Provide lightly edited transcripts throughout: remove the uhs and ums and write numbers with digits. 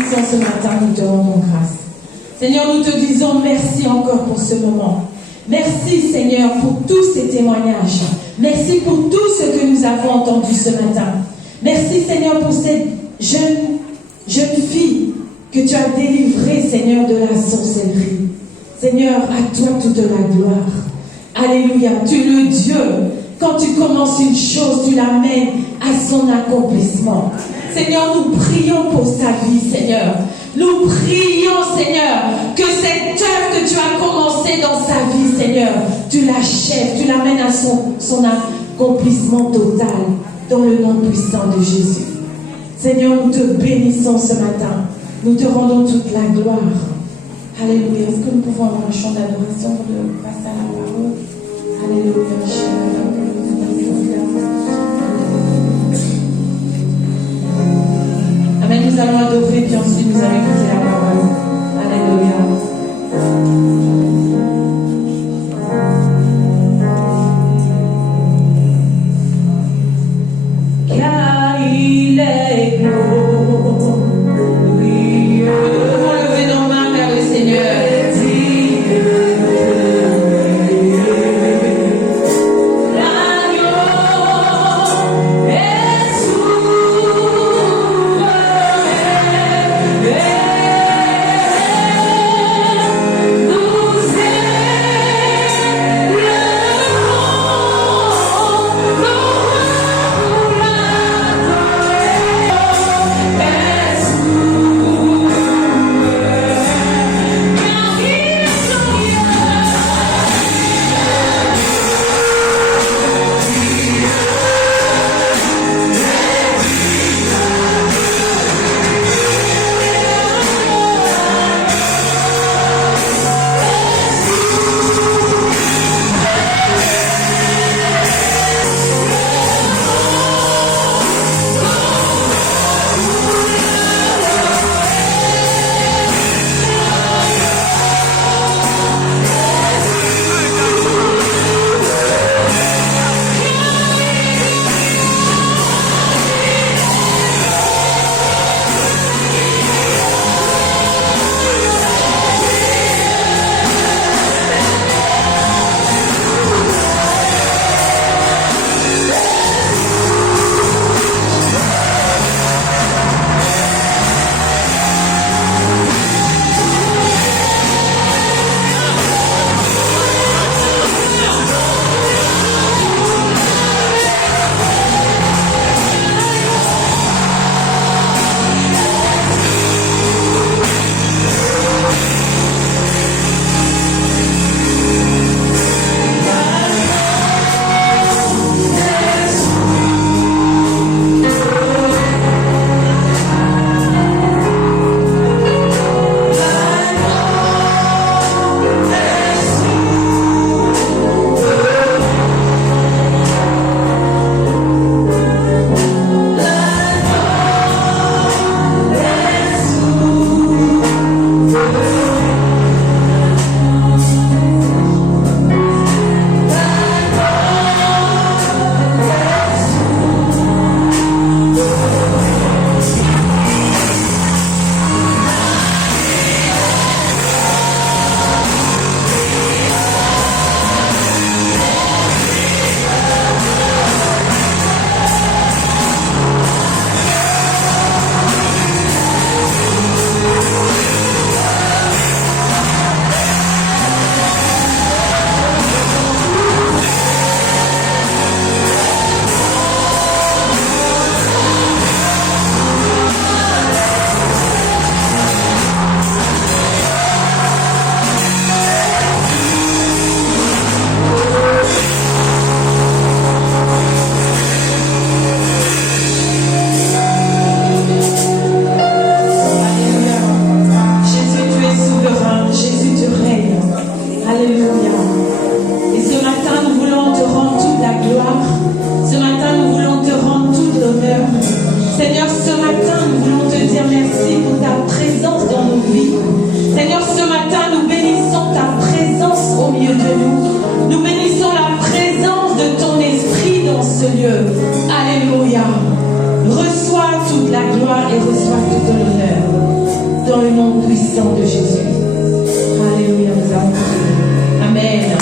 bénissons ce matin, nous te rendons grâce. Seigneur, nous te disons merci encore pour ce moment. Merci Seigneur pour tous ces témoignages. Merci pour tout ce que nous avons entendu ce matin. Merci Seigneur pour cette jeune fille que tu as délivrée Seigneur de la sorcellerie. Seigneur, à toi toute la gloire. Alléluia, tu es le Dieu. Quand tu commences une chose, tu l'amènes à son accomplissement. Seigneur, nous prions pour sa vie, Seigneur. Nous prions, Seigneur, que cette œuvre que tu as commencée dans sa vie, Seigneur, tu l'achèves, tu l'amènes à son accomplissement total, dans le nom puissant de Jésus. Seigneur, nous te bénissons ce matin. Nous te rendons toute la gloire. Alléluia. Est-ce que nous pouvons avoir un chant d'adoration pour passer à la parole? Alléluia. Amen. Nous allons adorer, puis ensuite nous allons écouter la parole. Alléluia. Car il est glorieux. Nous allons lever nos mains vers le Seigneur. Alléluia. Reçois toute la gloire et reçois tout l'honneur. dans le nom puissant de Jésus. Alléluia, nous avons prié. Amen.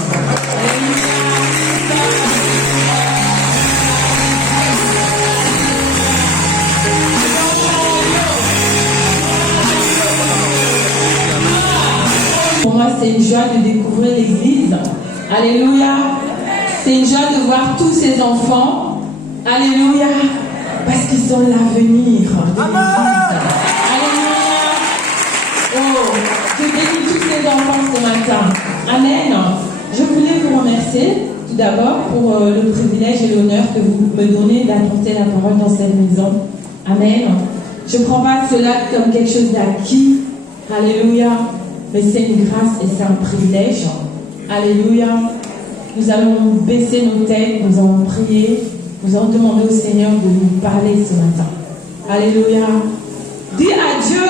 Pour moi, c'est une joie de découvrir l'église. Alléluia. C'est une joie de voir tous ces enfants. Alléluia. Parce qu'ils sont l'avenir de l'église. Alléluia. Oh, je bénis tous ces enfants ce matin. Amen. Je voulais vous remercier tout d'abord pour le privilège et l'honneur que vous me donnez d'apporter la parole dans cette maison. Amen. Je ne prends pas cela comme quelque chose d'acquis. Alléluia. Mais c'est une grâce et c'est un privilège. Alléluia. Nous allons baisser nos têtes, nous allons prier, nous allons demander au Seigneur de nous parler ce matin. Alléluia. Dis à Dieu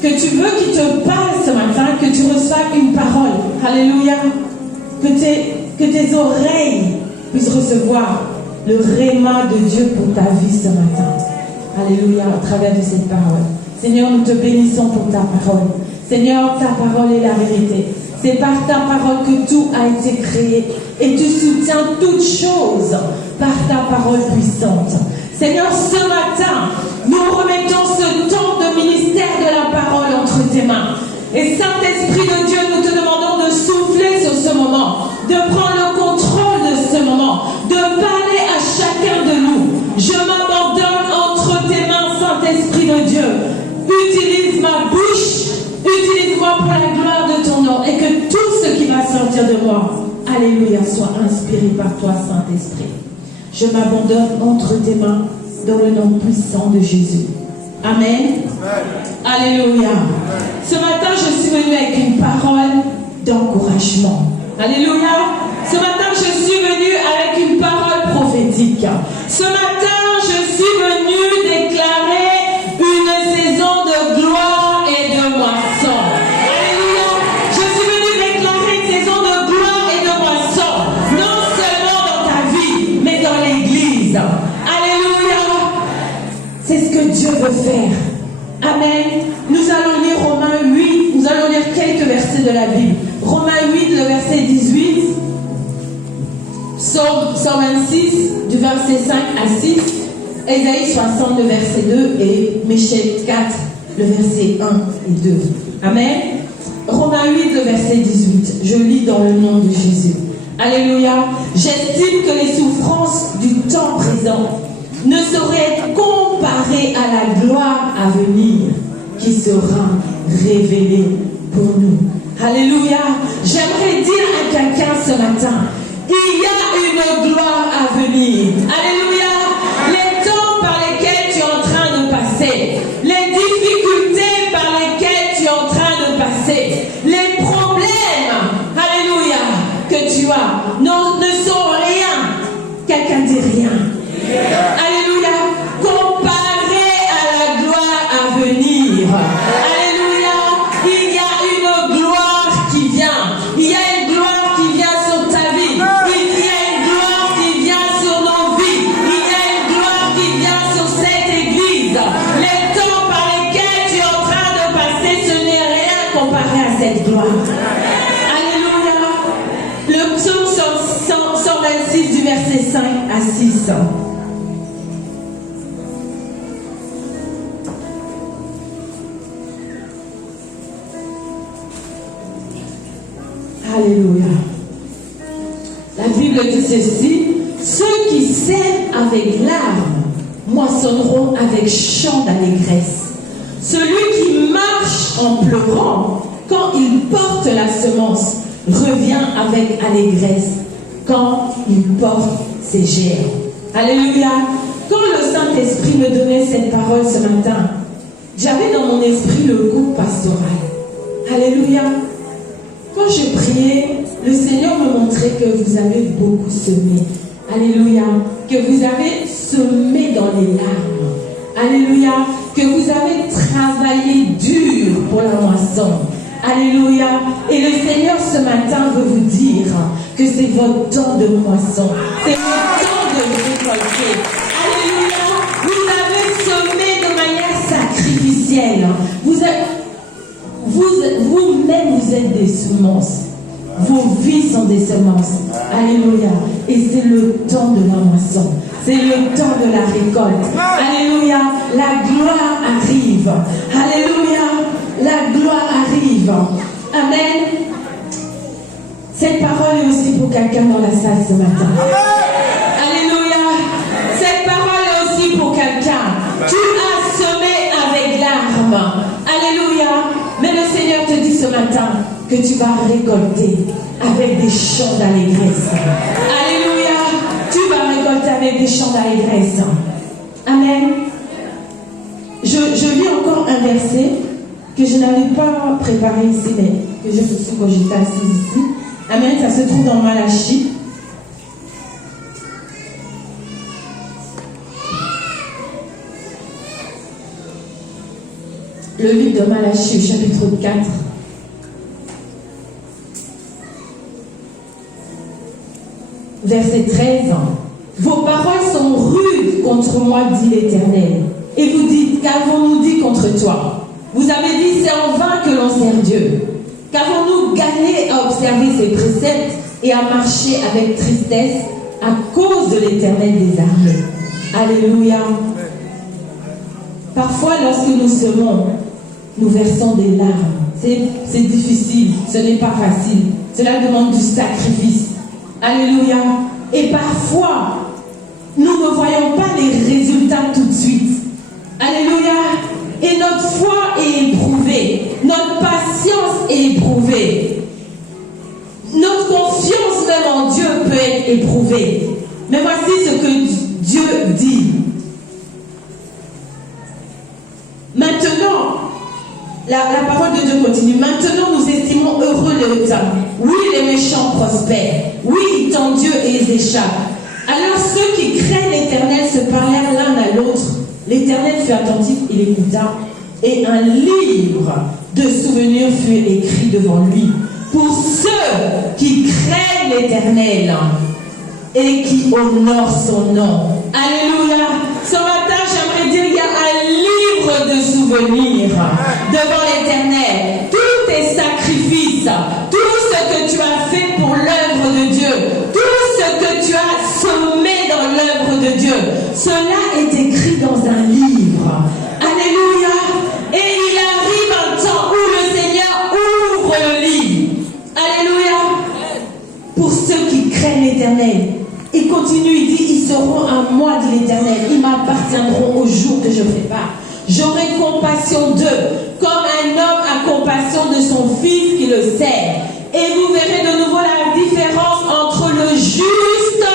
que tu veux qu'il te parle ce matin, que tu reçoives une parole. Alléluia. Que tes oreilles puissent recevoir le réma de Dieu pour ta vie ce matin. Alléluia, à travers de cette parole. Seigneur, nous te bénissons pour ta parole. Seigneur, ta parole est la vérité. C'est par ta parole que tout a été créé. Et tu soutiens toutes choses par ta parole puissante. Seigneur, ce matin, nous remettons ce temps de ministère de la parole entre tes mains. Et Saint-Esprit de Dieu, nous te demandons de souffler sur ce moment, de prendre le contrôle de ce moment, de parler à chacun de nous. Je m'abandonne entre tes mains, Saint-Esprit de Dieu. Utilise ma bouche, utilise-moi pour la gloire de ton nom, et que tout ce qui va sortir de moi, alléluia, soit inspiré par toi, Saint-Esprit. Je m'abandonne entre tes mains dans le nom puissant de Jésus. Amen. Alléluia. Ce matin, je suis venue avec une parole d'encouragement. Alléluia. Ce matin, je suis venue avec une parole prophétique. Ce matin, je suis venue déclarer une saison de gloire et de moisson. Alléluia. Je suis venue déclarer une saison de gloire et de moisson. Non seulement dans ta vie, mais dans l'église. Alléluia. C'est ce que Dieu veut faire. Amen. Nous allons lire Romains 8. Nous allons lire quelques versets de la Bible. Romains 8, le verset 18. Psaume 126, du verset 5 à 6. Ésaïe 60, le verset 2. Et Michée 4, le verset 1 et 2. Amen. Romains 8, le verset 18. Je lis dans le nom de Jésus. Alléluia. J'estime que les souffrances du temps présent ne sauraient être comparées à la gloire à venir qui sera révélée pour nous. Alléluia. J'aimerais dire à quelqu'un ce matin, il y a une gloire à venir. Alléluia. Les temps par lesquels tu es en train de passer, les difficultés par lesquelles tu es en train de passer, les problèmes, alléluia, que tu as, ne sont rien. Quelqu'un dit rien. Alléluia. Comparé à la gloire à venir. Alléluia. Il y a une gloire qui vient. Il y a une gloire qui vient sur ta vie. Il y a une gloire qui vient sur nos vies. Il y a une gloire qui vient sur cette église. Les temps par lesquels tu es en train de passer, ce n'est rien comparé à cette gloire. Alléluia. Le psaume 126 du verset 5 à 6. Alléluia. La Bible dit ceci: ceux qui sèment avec larmes moissonneront avec chant d'allégresse. Celui qui marche en pleurant quand il porte la semence revient avec allégresse quand il porte ses germes. Alléluia. Quand le Saint-Esprit me donnait cette parole ce matin, j'avais dans mon esprit le goût pastoral. Alléluia. Quand je priais, le Seigneur me montrait que vous avez beaucoup semé. Alléluia. Que vous avez semé dans les larmes. Alléluia. Que vous avez travaillé dur pour la moisson. Alléluia. Et le Seigneur ce matin veut vous dire que c'est votre temps de moisson. C'est votre temps de récolter. Alléluia. Vous avez semé de manière sacrificielle. semences. Vos vies sont des semences. Alléluia. Et c'est le temps de la moisson. C'est le temps de la récolte. Alléluia. La gloire arrive. Alléluia. La gloire arrive. Amen. Cette parole est aussi pour quelqu'un dans la salle ce matin. Alléluia. Cette parole est aussi pour quelqu'un. Tu as semé avec larmes. Alléluia. Mais le Seigneur te dit ce matin que tu vas récolter avec des chants d'allégresse. Alléluia. Tu vas récolter avec des chants d'allégresse. Amen. Je lis encore un verset que je n'avais pas préparé ici, mais que j'ai reçu quand j'étais assise ici. Amen. Ça se trouve dans Malachie. Le livre de Malachie, chapitre 4. Verset 13. Vos paroles sont rudes contre moi, dit l'Éternel. Et vous dites, qu'avons-nous dit contre toi? Vous avez dit, c'est en vain que l'on sert Dieu. Qu'avons-nous gagné à observer ses préceptes et à marcher avec tristesse à cause de l'Éternel des armées? Alléluia. Parfois, lorsque nous semons, nous versons des larmes. C'est difficile, ce n'est pas facile. Cela demande du sacrifice. Alléluia. Et parfois, nous ne voyons pas les résultats tout de suite. Alléluia. Et notre foi est éprouvée. Notre patience est éprouvée. Notre confiance même en Dieu peut être éprouvée. Mais voici ce que Dieu dit. Maintenant, la parole de Dieu continue. Maintenant, nous estimons heureux le temps. Oui, les méchants prospèrent. Oui, ils tentent Dieu et ils échappent. Alors ceux qui craignent l'Éternel se parlèrent l'un à l'autre. L'Éternel fut attentif, il écouta. Et un livre de souvenirs fut écrit devant lui. Pour ceux qui craignent l'Éternel et qui honorent son nom. Alléluia. Ce matin, j'aimerais dire, il y a un livre de souvenirs devant l'Éternel. Tous tes sacrifices, tout ce que tu as fait pour l'œuvre de Dieu, tout ce que tu as semé dans l'œuvre de Dieu, cela est écrit dans un livre. Alléluia. Et il arrive un temps où le Seigneur ouvre le livre. Alléluia. Pour ceux qui craignent l'Éternel. Il continue, il dit, ils seront à moi, dit l'Éternel. Ils m'appartiendront au jour que je prépare. J'aurai compassion d'eux, comme un homme a compassion de son fils qui le sert. Et vous verrez de nouveau la différence entre le juste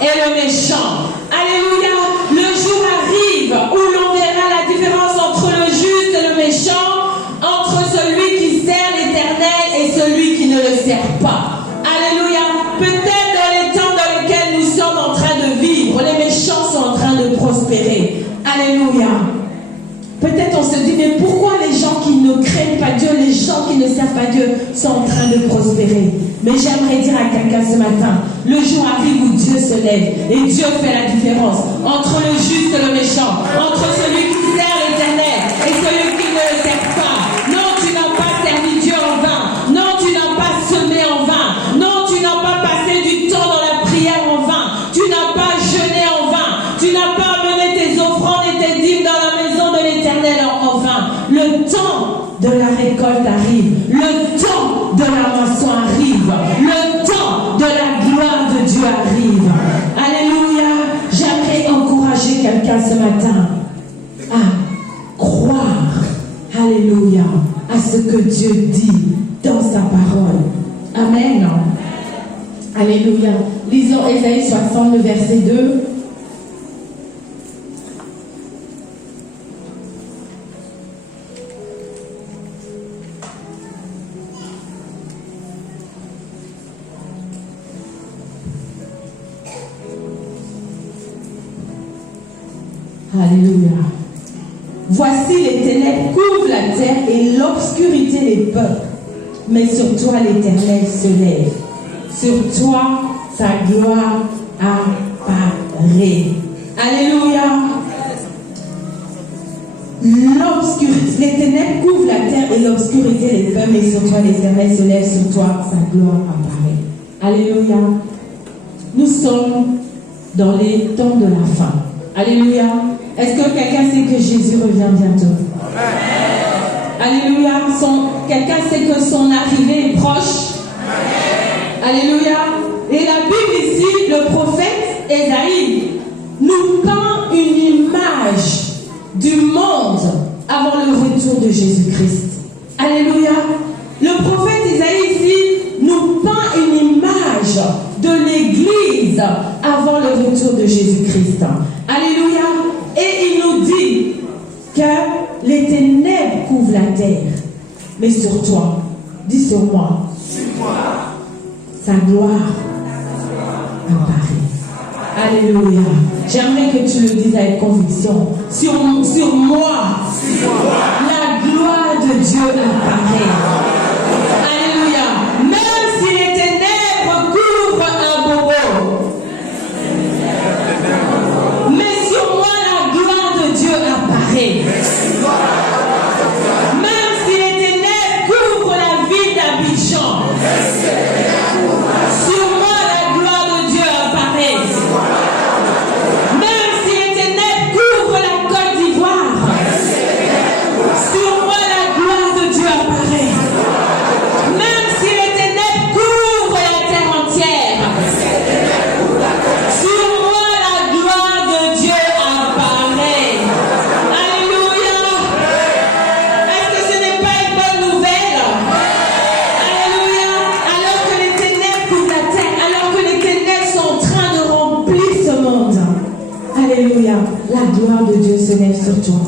et le méchant. Alléluia. Le jour arrive où l'on verra la différence entre le juste et le méchant, entre celui qui sert l'Éternel et celui qui ne le sert pas. Alléluia. Peut-être dans les temps dans lesquels nous sommes en train de vivre, les méchants sont en train de prospérer. Alléluia. Peut-être on se dit, mais pourquoi les gens qui ne craignent pas Dieu, les gens qui ne servent pas Dieu sont en train de prospérer? Mais j'aimerais dire à quelqu'un ce matin, le jour arrive où Dieu se lève et Dieu fait la différence entre le juste et le méchant, entre celui qui sert l'Éternel et celui qui ne le sert pas. Non, tu n'as pas servi Dieu en vain. Non, tu n'as pas semé en vain. Non, tu n'as pas passé du temps dans la prière en vain. Tu n'as pas jeûné en vain. Tu n'as pas amené tes offrandes et tes dîmes dans la maison de l'Éternel en vain. Le temps de la récolte arrive. Le temps de la moisson arrive. Le temps de la gloire de Dieu arrive. Alléluia. J'aimerais encourager quelqu'un ce matin à croire, alléluia, à ce que Dieu dit dans sa parole. Amen. Alléluia. Lisons Ésaïe 60, le verset 2. Alléluia. Voici les ténèbres couvrent la terre et l'obscurité les peuples. Mais sur toi l'Éternel se lève. Sur toi sa gloire apparaît. Alléluia. les ténèbres couvrent la terre et l'obscurité les peuples, mais sur toi l'Éternel se lève sur toi, sa gloire apparaît. Alléluia. Nous sommes dans les temps de la fin. Alléluia. Est-ce que quelqu'un sait que Jésus revient bientôt? Alléluia. Quelqu'un sait que son arrivée est proche? Alléluia. Et la Bible ici, le prophète Ésaïe nous peint une image du monde avant le retour de Jésus-Christ. Alléluia. Le prophète Ésaïe ici nous peint une image de l'Église avant le retour de Jésus-Christ. Alléluia. Et il nous dit que les ténèbres couvrent la terre. Mais sur toi, dis sur moi, sa gloire apparaît. Alléluia. J'aimerais que tu le dises avec conviction. Sur moi, la gloire de Dieu apparaît. Alléluia. Même si les ténèbres couvrent un bobo, mais sur moi, la gloire de Dieu apparaît. Même si les ténèbres couvrent la ville d'Abidjan, sur moi, la gloire de Dieu apparaît. Même si les ténèbres couvrent la Côte d'Ivoire, sur moi, la gloire de Dieu apparaît. Même si les ténèbres couvrent la terre entière, sur moi, la gloire de Dieu apparaît. Alléluia. Est-ce que ce n'est pas une bonne nouvelle? Alléluia. Alors que les ténèbres couvrent la terre, alors que les ténèbres sont en train de remplir ce monde. Alléluia. La gloire de Dieu se lève sur toi.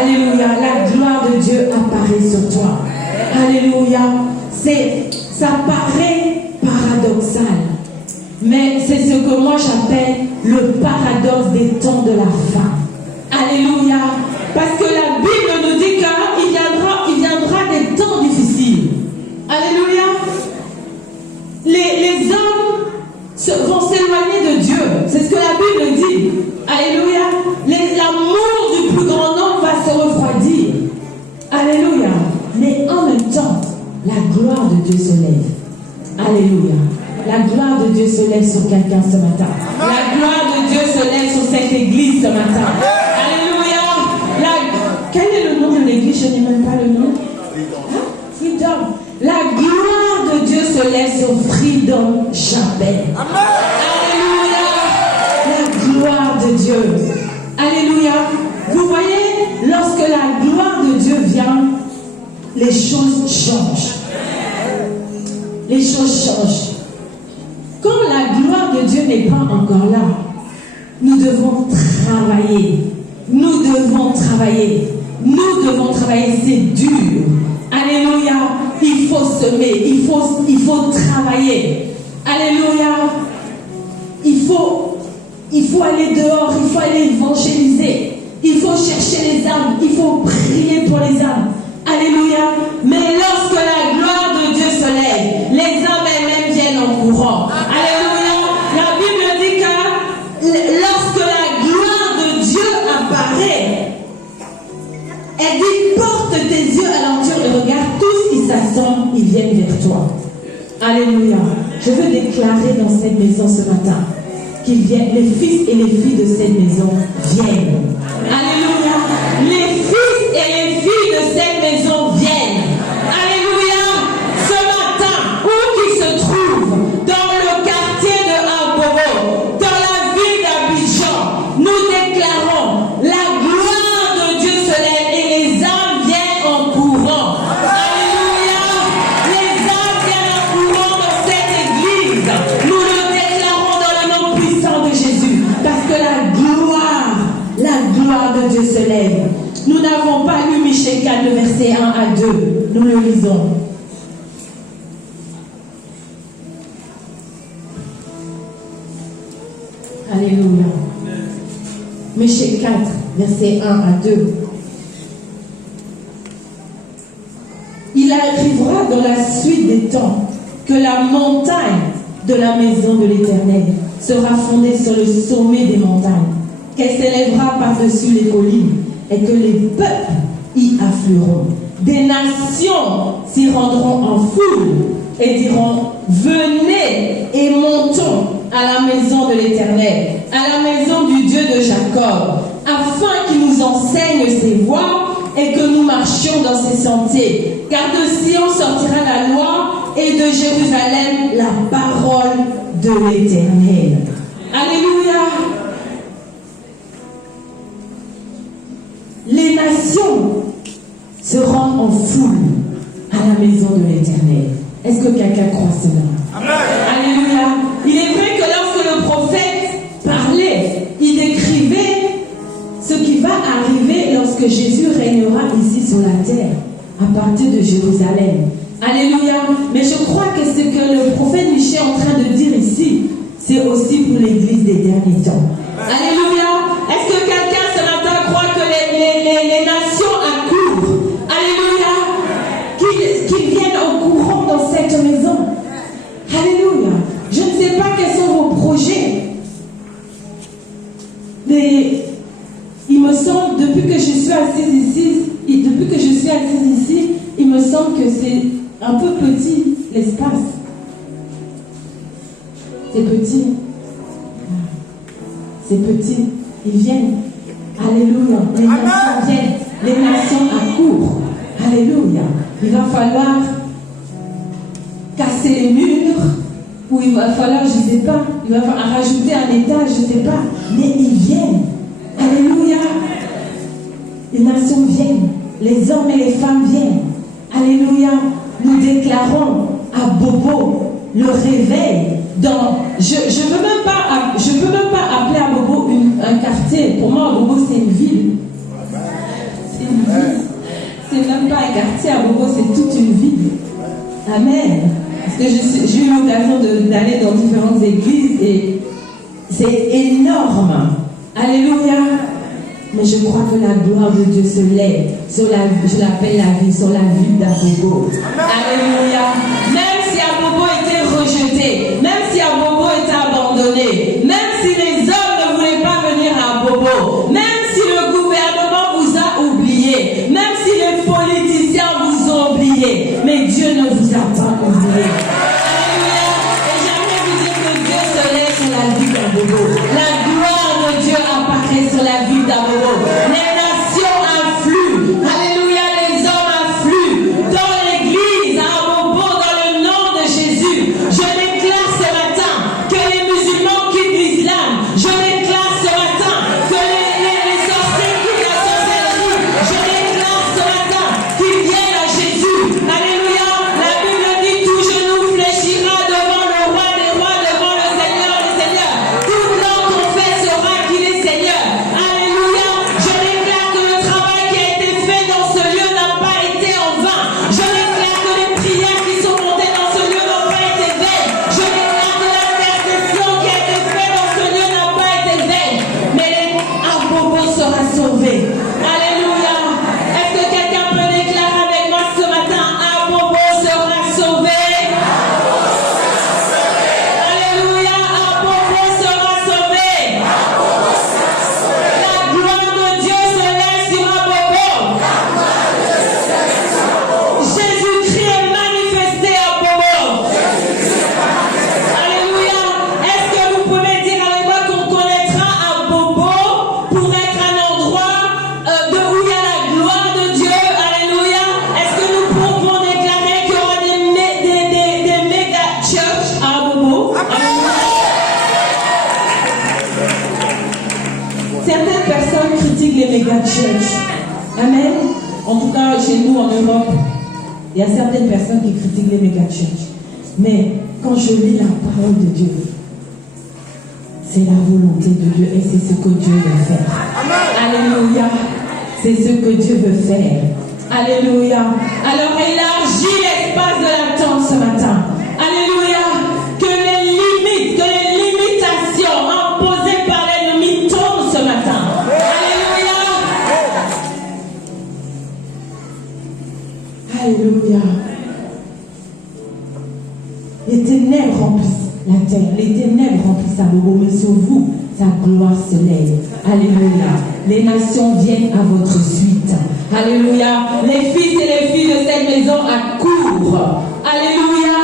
Alléluia. La gloire de Dieu apparaît sur toi. Alléluia. Ça paraît paradoxal, mais c'est ce que moi j'appelle le paradoxe des temps de la fin. Alléluia. Parce que la Bible nous dit qu'il viendra des temps difficiles. Alléluia. Les hommes vont s'éloigner de Dieu. C'est ce que la Bible dit. Alléluia. L'amour du plus grand nombre va se refroidir. Alléluia. Mais en même temps, la gloire de Dieu se lève. Alléluia. La gloire de Dieu se lève sur quelqu'un ce matin. La gloire de Dieu se lève sur cette église ce matin. Alléluia. Quel est le nom de l'église? Je n'ai même pas le nom. Freedom. La gloire de Dieu se lève sur Freedom Chapel. Alléluia. La gloire de Dieu. Alléluia. Vous voyez, lorsque la gloire de Dieu vient, les choses changent. Les choses changent. Quand la gloire de Dieu n'est pas encore là, nous devons travailler. Nous devons travailler. Nous devons travailler. C'est dur. Alléluia. Il faut semer. Il faut travailler. Alléluia. Il faut aller dehors. Il faut aller évangéliser. Il faut chercher les âmes. Il faut prier pour les âmes. Alléluia. Mais lorsque la gloire de Dieu se lève, les âmes elles-mêmes viennent en courant. Alléluia. La Bible dit que lorsque la gloire de Dieu apparaît, elle dit porte tes yeux alentour et regarde tous qui s'assemblent, ils viennent vers toi. Alléluia. Je veux déclarer dans cette maison ce matin qu'ils viennent, les fils et les filles de cette maison viennent. Alléluia. Les fils et les filles de cette maison viennent. Alléluia. Ce matin, où qu'ils se trouvent, dans le quartier de Abobo, dans la ville d'Abidjan, nous déclarons la gloire de Dieu se lève et les âmes viennent en courant. Alléluia. Les âmes viennent en courant dans cette église. Nous le déclarons dans le nom puissant de Jésus. Parce que la gloire de Dieu se lève. Nous n'avons pas lu Michée 4, le verset 1 à 2. Nous le lisons. Alléluia. Michée 4, verset 1 à 2. Il arrivera dans la suite des temps que la montagne de la maison de l'Éternel sera fondée sur le sommet des montagnes, qu'elle s'élèvera par-dessus les collines et que les peuples y afflueront. Des nations s'y rendront en foule et diront, venez et montons à la maison de l'Éternel, à la maison du Dieu de Jacob, afin qu'il nous enseigne ses voies et que nous marchions dans ses sentiers. Car de Sion sortira la loi et de Jérusalem la parole de l'Éternel. Alléluia. Les nations se rendent en foule à la maison de l'Éternel. Est-ce que quelqu'un croit cela? Amen. Alléluia. Il est vrai que lorsque le prophète parlait, il décrivait ce qui va arriver lorsque Jésus régnera ici sur la terre, à partir de Jérusalem. Alléluia. Mais je crois que ce que le prophète Michée est en train de dire ici, c'est aussi pour l'église des derniers temps. Alléluia. Est-ce que quelqu'un ce matin croit que les nations accourent? Alléluia. Qu'ils viennent au courant dans cette maison. Alléluia. Je ne sais pas quels sont vos projets. Mais il me semble, depuis que je suis assise ici, il me semble que c'est un peu petit l'espace. C'est petit. C'est petit. Ils viennent. Alléluia. Les nations viennent. Les nations accourent. Alléluia. Il va falloir casser les murs, ou il va falloir, je ne sais pas, il va falloir rajouter un étage, je ne sais pas. Mais ils viennent. Alléluia. Les nations viennent. Les hommes et les femmes viennent. Alléluia. Nous déclarons à Bobo le réveil dans... Je ne peux même pas appeler à Bobo un quartier. Pour moi, Bobo, c'est une ville. C'est une ville. C'est même pas un quartier, à Bobo, c'est toute une ville. Amen. Parce que j'ai eu l'occasion d'aller dans différentes églises et c'est énorme. Alléluia. Mais je crois que la gloire de Dieu se lève sur je l'appelle la ville, sur la ville d'Abobo. Alléluia. Même si Abobo était rejeté, même si Abobo était abandonné, même si les hommes ne voulaient pas venir à Abobo, même si le gouvernement vous a oublié, même si les politiciens vous ont oublié, mais Dieu ne vous a pas oublié. Alléluia. Et j'aimerais vous dire que Dieu se lève sur la ville d'Abobo. La gloire de Dieu apparaît sur la ville d'Abobo. Les nations affluent. Alléluia. Les hommes affluent dans l'église à Abobo dans le nom de Jésus. Je déclare ce matin que les musulmans quittent l'islam. Je déclare ce matin que les sorciers quittent la sorcellerie. Je déclare ce matin qu'ils viennent à Jésus. Alléluia. La Bible dit tout genou fléchira devant le roi des rois, devant le Seigneur des seigneurs. Toute langue confessera qu'il est Seigneur. Alléluia. Je déclare que le travail qui a été fait dans ce lieu n'a pas été en vain. Je déclare que les prières qui sont montées dans ce lieu n'ont pas été vaines. Je déclare que l'intercession qui a été faite dans ce lieu n'a pas été vaine. Mais Abobo sera sauvé. Alléluia. Est-ce que quelqu'un peut déclarer avec moi ce matin, Abobo sera sauvé? Alléluia. Abobo sera sauvé. La gloire de Dieu se lève sur Abobo. Jésus-Christ est manifesté à Abobo. Alléluia. Est-ce que vous pouvez dire avec moi qu'on connaîtra Abobo pour être un endroit où il y a la gloire de Dieu? Alléluia. Est-ce que nous pouvons déclarer qu'il y aura des méga church à Abobo? Certaines personnes critiquent les méga church. Amen. En tout cas, chez nous en Europe, il y a certaines personnes qui critiquent les méga church. Mais quand je lis la parole de Dieu, c'est la volonté de Dieu et c'est ce que Dieu veut faire. Alléluia. C'est ce que Dieu veut faire. Alléluia. Alors élargis l'espace de l'attente ce matin. Alléluia. Que les limitations imposées par l'ennemi tombent ce matin. Alléluia. Alléluia. Les ténèbres remplissent la terre. Les ténèbres remplissent Abobo, mais sur vous, sa gloire se lève. Alléluia. Les nations viennent à votre suite. Alléluia. Les fils et les filles de cette maison accourent. Alléluia.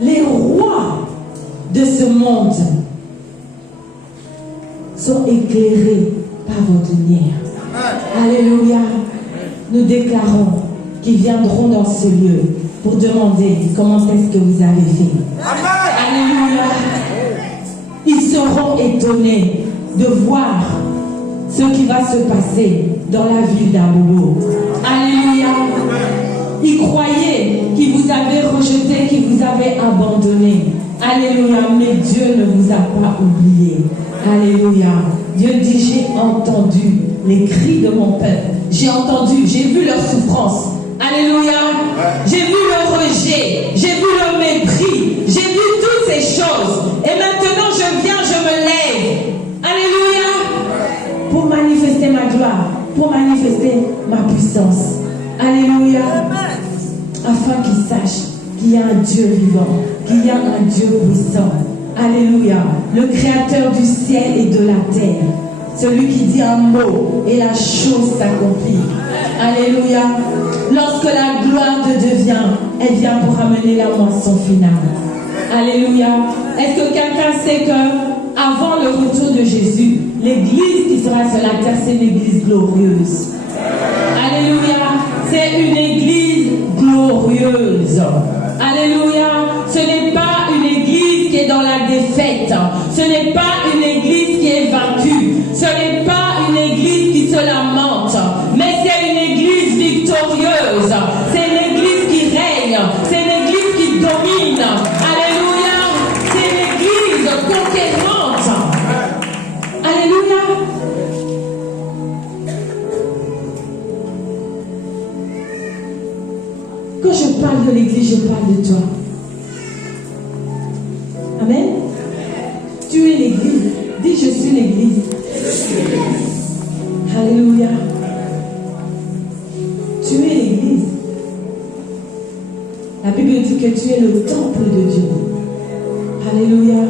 Les rois de ce monde sont éclairés par votre lumière. Alléluia. Nous déclarons qu'ils viendront dans ce lieu pour demander comment est-ce que vous avez fait. Alléluia. Ils seront étonnés de voir ce qui va se passer dans la ville d'Abobo. Alléluia. Ils croyaient qu'ils vous avaient rejeté, qu'ils vous avaient abandonné. Alléluia. Mais Dieu ne vous a pas oublié. Alléluia. Dieu dit, j'ai entendu les cris de mon peuple. J'ai entendu, j'ai vu leur souffrance. Alléluia. J'ai vu le rejet. J'ai vu le mépris. J'ai vu toutes ces choses. Et maintenant, je viens, je me lève. Alléluia. Pour manifester ma gloire. Pour manifester ma puissance. Alléluia. Afin qu'ils sachent qu'il y a un Dieu vivant. Qu'il y a un Dieu puissant. Alléluia. Le créateur du ciel et de la terre. Celui qui dit un mot et la chose s'accomplit. Alléluia. Lorsque la gloire de Dieu vient, elle vient pour amener la moisson finale. Alléluia. Est-ce que quelqu'un sait que avant le retour de Jésus, l'église qui sera sur la terre, c'est l'église glorieuse. Alléluia. C'est une église glorieuse. Alléluia. Ce n'est pas une église qui est dans la défaite. Ce n'est pas une église qui est vaincue. Ce n'est pas une église qui se lamente. Mais c'est une église victorieuse. C'est une église qui règne. C'est une église qui domine. Alléluia. C'est une église conquérante. Alléluia. Quand je parle de l'église, je parle de toi. Amen. Tu es l'église. Dis, je suis l'église. Alléluia. Tu es l'église. La Bible dit que tu es le temple de Dieu. Alléluia.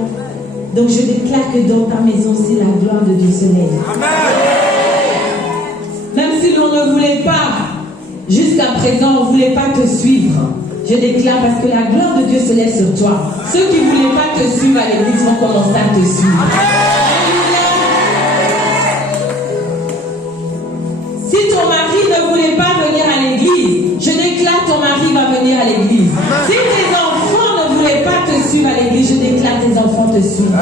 Donc je déclare que dans ta maison aussi la gloire de Dieu se lève. Même si l'on ne voulait pas, jusqu'à présent on ne voulait pas te suivre. Je déclare parce que la gloire de Dieu se lève sur toi. Ceux qui ne voulaient pas te suivre à l'église vont commencer à te suivre. Si ton mari ne voulait pas venir à l'église, je déclare ton mari va venir à l'église. Si tes enfants ne voulaient pas te suivre à l'église, je déclare tes enfants te suivent.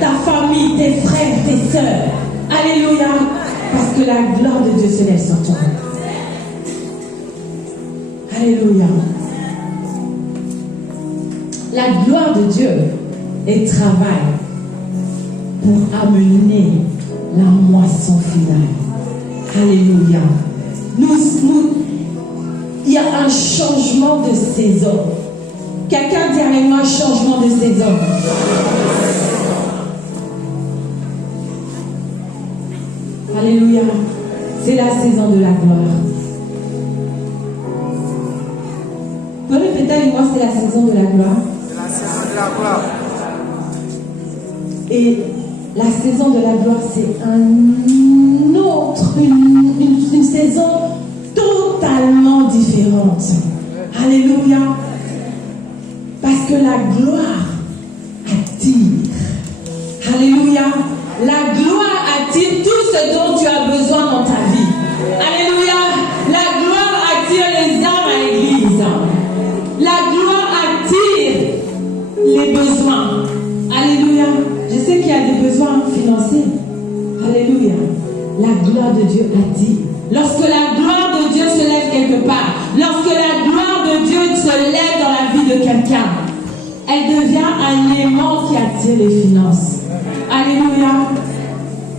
Ta famille, tes frères, tes sœurs. Alléluia. Parce que la gloire de Dieu se lève sur toi. Alléluia. La gloire de Dieu est travail pour amener la moisson finale. Alléluia. Il y a un changement de saison. Quelqu'un dit avec moi, changement de saison. Alléluia. C'est la saison de la gloire. Vous pouvez répéter avec moi, c'est la saison de la gloire. C'est la saison de la gloire. Et la saison de la gloire, c'est une saison totalement différente. Alléluia. Parce que la gloire attire. Alléluia. La gloire attire tout ce dont tu as besoin dans ta vie. Alléluia. La gloire attire les âmes à l'église. La gloire attire les besoins. Alléluia. Je sais qu'il y a des besoins financiers. Alléluia. La gloire de Dieu attire. Lorsque la gloire de Dieu se lève quelque part, lorsque la gloire de Dieu se lève dans la vie de quelqu'un, elle devient un aimant qui attire les finances. Alléluia.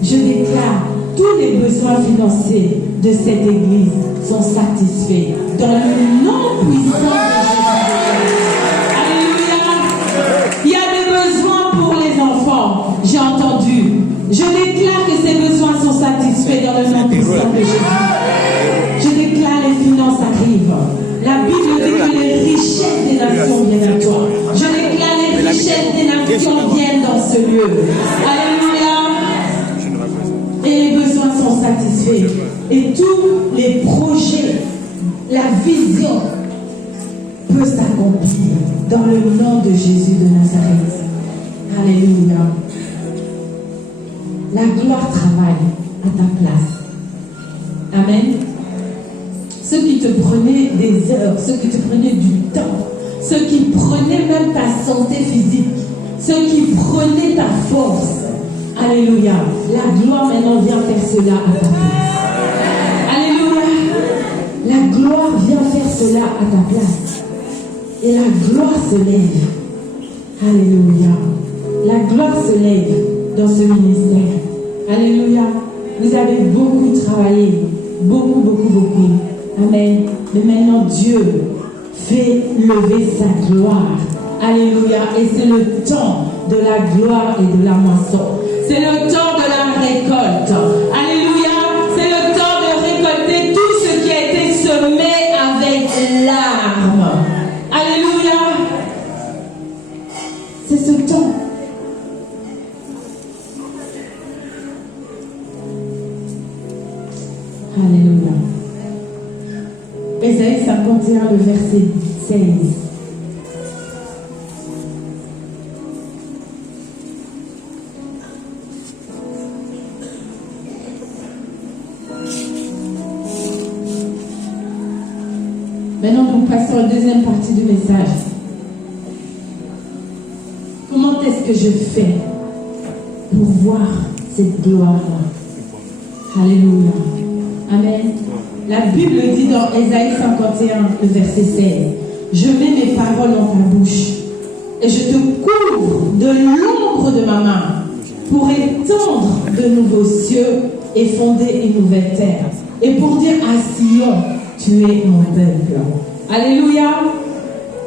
Je déclare, tous les besoins financiers de cette église sont satisfaits dans le nom puissant de Jésus. Alléluia. Il y a des besoins pour les enfants. J'ai entendu. Je déclare que ces besoins sont satisfaits dans le nom puissant de Jésus. Je déclare les finances arrivent. La Bible dit que les richesses des nations viennent à toi. Je déclare les richesses des nations viennent dans ce lieu. Alléluia. la vision peut s'accomplir dans le nom de Jésus de Nazareth. Alléluia. La gloire travaille à ta place. Amen. Ceux qui te prenaient des heures, ceux qui te prenaient du temps, ceux qui prenaient même ta santé physique, ceux qui prenaient ta force. Alléluia. La gloire maintenant vient faire cela à ta place. Alléluia. La gloire vient faire cela à ta place. Et la gloire se lève. Alléluia. La gloire se lève dans ce ministère. Alléluia. Vous avez beaucoup travaillé. Beaucoup, beaucoup, beaucoup. Amen. Mais maintenant, Dieu fait lever sa gloire. Alléluia. Et c'est le temps de la gloire et de la moisson. C'est le temps de la récolte. Alléluia. C'est le temps de récolter tout ce qui a été semé avec larmes. Alléluia. C'est ce temps. Alléluia. Ésaïe 51, le verset 16. Maintenant, nous passons à la deuxième partie du message. Comment est-ce que je fais pour voir cette gloire-là? Alléluia. Amen. La Bible dit dans Ésaïe 51, le verset 16, « Je mets mes paroles dans ta bouche et je te couvre de l'ombre de ma main pour étendre de nouveaux cieux et fonder une nouvelle terre. Et pour dire à Sion, tu es mon peuple. » Alléluia.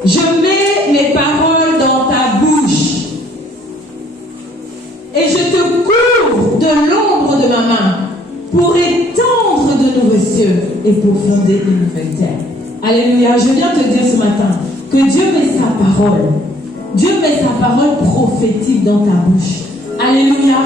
Je mets mes paroles dans ta bouche et je te couvre de l'ombre de ma main pour étendre de nouveaux cieux et pour fonder une nouvelle terre. Alléluia. Je viens te dire ce matin que Dieu met sa parole. Dieu met sa parole prophétique dans ta bouche. Alléluia.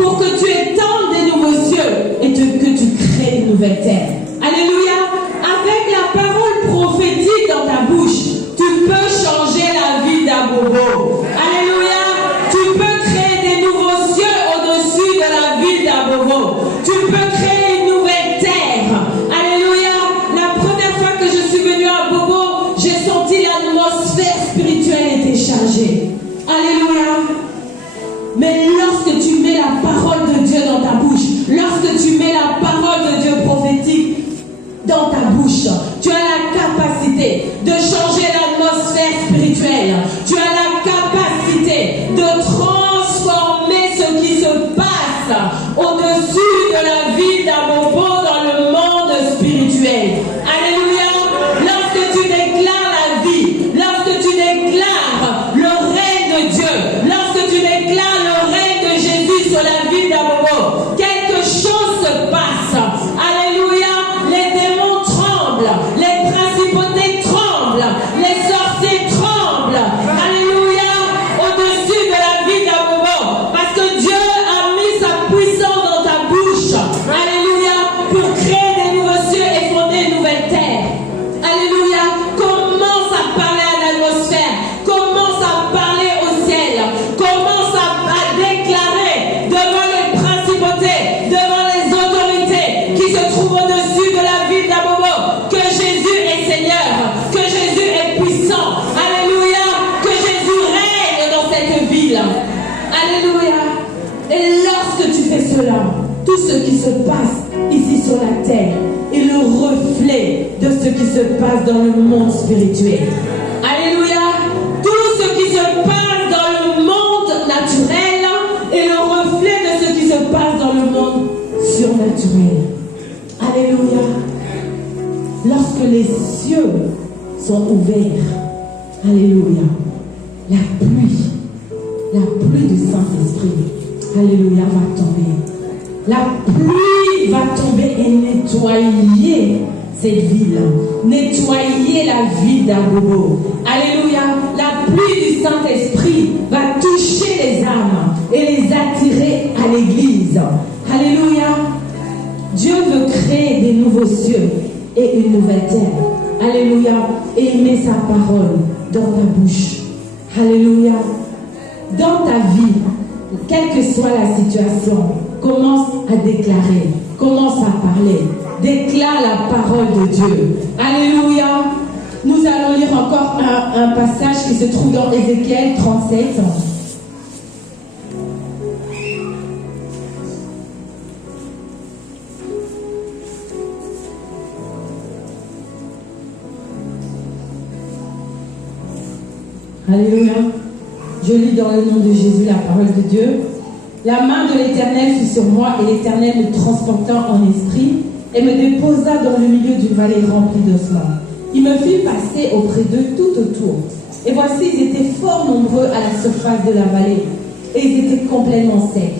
Pour que tu étendes des nouveaux cieux et que tu crées une nouvelle terre. Alléluia. Avec la parole prophétique dans ta bouche, tu peux changer la vie d'Abobo. Alléluia. Tu peux créer des nouveaux cieux au-dessus de la ville d'Abobo. Tu peux créer une nouvelle terre. Alléluia. La première fois que je suis venue à Bobo, j'ai senti l'atmosphère spirituelle était chargée. Alléluia. Mais lorsque tu mets la parole de Dieu dans ta bouche, lorsque tu mets la parole de Dieu prophétique dans ta bouche, tu as la capacité de changer l'atmosphère spirituelle. Tu as la capacité de transformer ce qui se passe au-dessus de la vie d'Abobo dans le monde spirituel. Alléluia. Lorsque tu déclares la vie, lorsque tu déclares le règne de Dieu, lorsque tu déclares le règne de Jésus sur la vie d'Abobo, quelque chose se passe. Alléluia. Les démons tremblent, les principautés tremblent, les sorciers tremblent. Alléluia. Au-dessus de la vie d'Abobo, parce que Dieu a mis sa puissance dans ta bouche. Alléluia. Pour créer des nouveaux cieux et fonder une nouvelle terre. Alléluia. Commence à parler à l'atmosphère. Commence à parler au ciel. Commence à déclarer devant les principautés, devant les autorités qui se trouvent au-dessus de la vie d'Abobo que Jésus est Seigneur, que Jésus est puissant. Alléluia. Que Jésus règne dans cette ville. Alléluia. Et lorsque tu fais cela, tout ce qui se passe ici sur la terre est le reflet de ce qui se passe dans le monde spirituel. Alléluia. Tout ce qui se passe dans le monde naturel est le reflet de ce qui se passe dans le monde surnaturel. Alléluia. Lorsque les cieux sont ouverts, alléluia, la pluie du Saint-Esprit, alléluia, va tomber. La pluie va tomber et nettoyer cette ville, nettoyer la ville d'Abobo. Alléluia. La pluie du Saint-Esprit va toucher les âmes et les attirer à l'église. Alléluia. Dieu veut créer des nouveaux cieux et une nouvelle terre. Alléluia. Et mets sa parole dans ta bouche. Alléluia. Dans ta vie, quelle que soit la situation, commence à déclarer, commence à parler. Déclare la parole de Dieu. Alléluia. Nous allons lire encore un passage qui se trouve dans Ézéchiel 37. Alléluia. Je lis dans le nom de Jésus la parole de Dieu. La main de l'Éternel fut sur moi et l'Éternel me transporta en esprit et me déposa dans le milieu d'une vallée remplie d'ossements. Il me fit passer auprès d'eux tout autour. Et voici, ils étaient fort nombreux à la surface de la vallée et ils étaient complètement secs.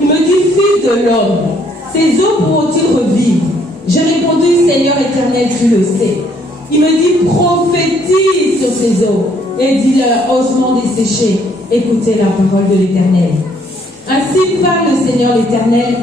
Il me dit, fils de l'homme, ces eaux pourront-ils revivre? J'ai répondu, Seigneur éternel, tu le sais. Il me dit, prophétise sur ces eaux et dis-leur, ossements desséchés, écoutez la parole de l'Éternel. Ainsi parle le Seigneur l'Éternel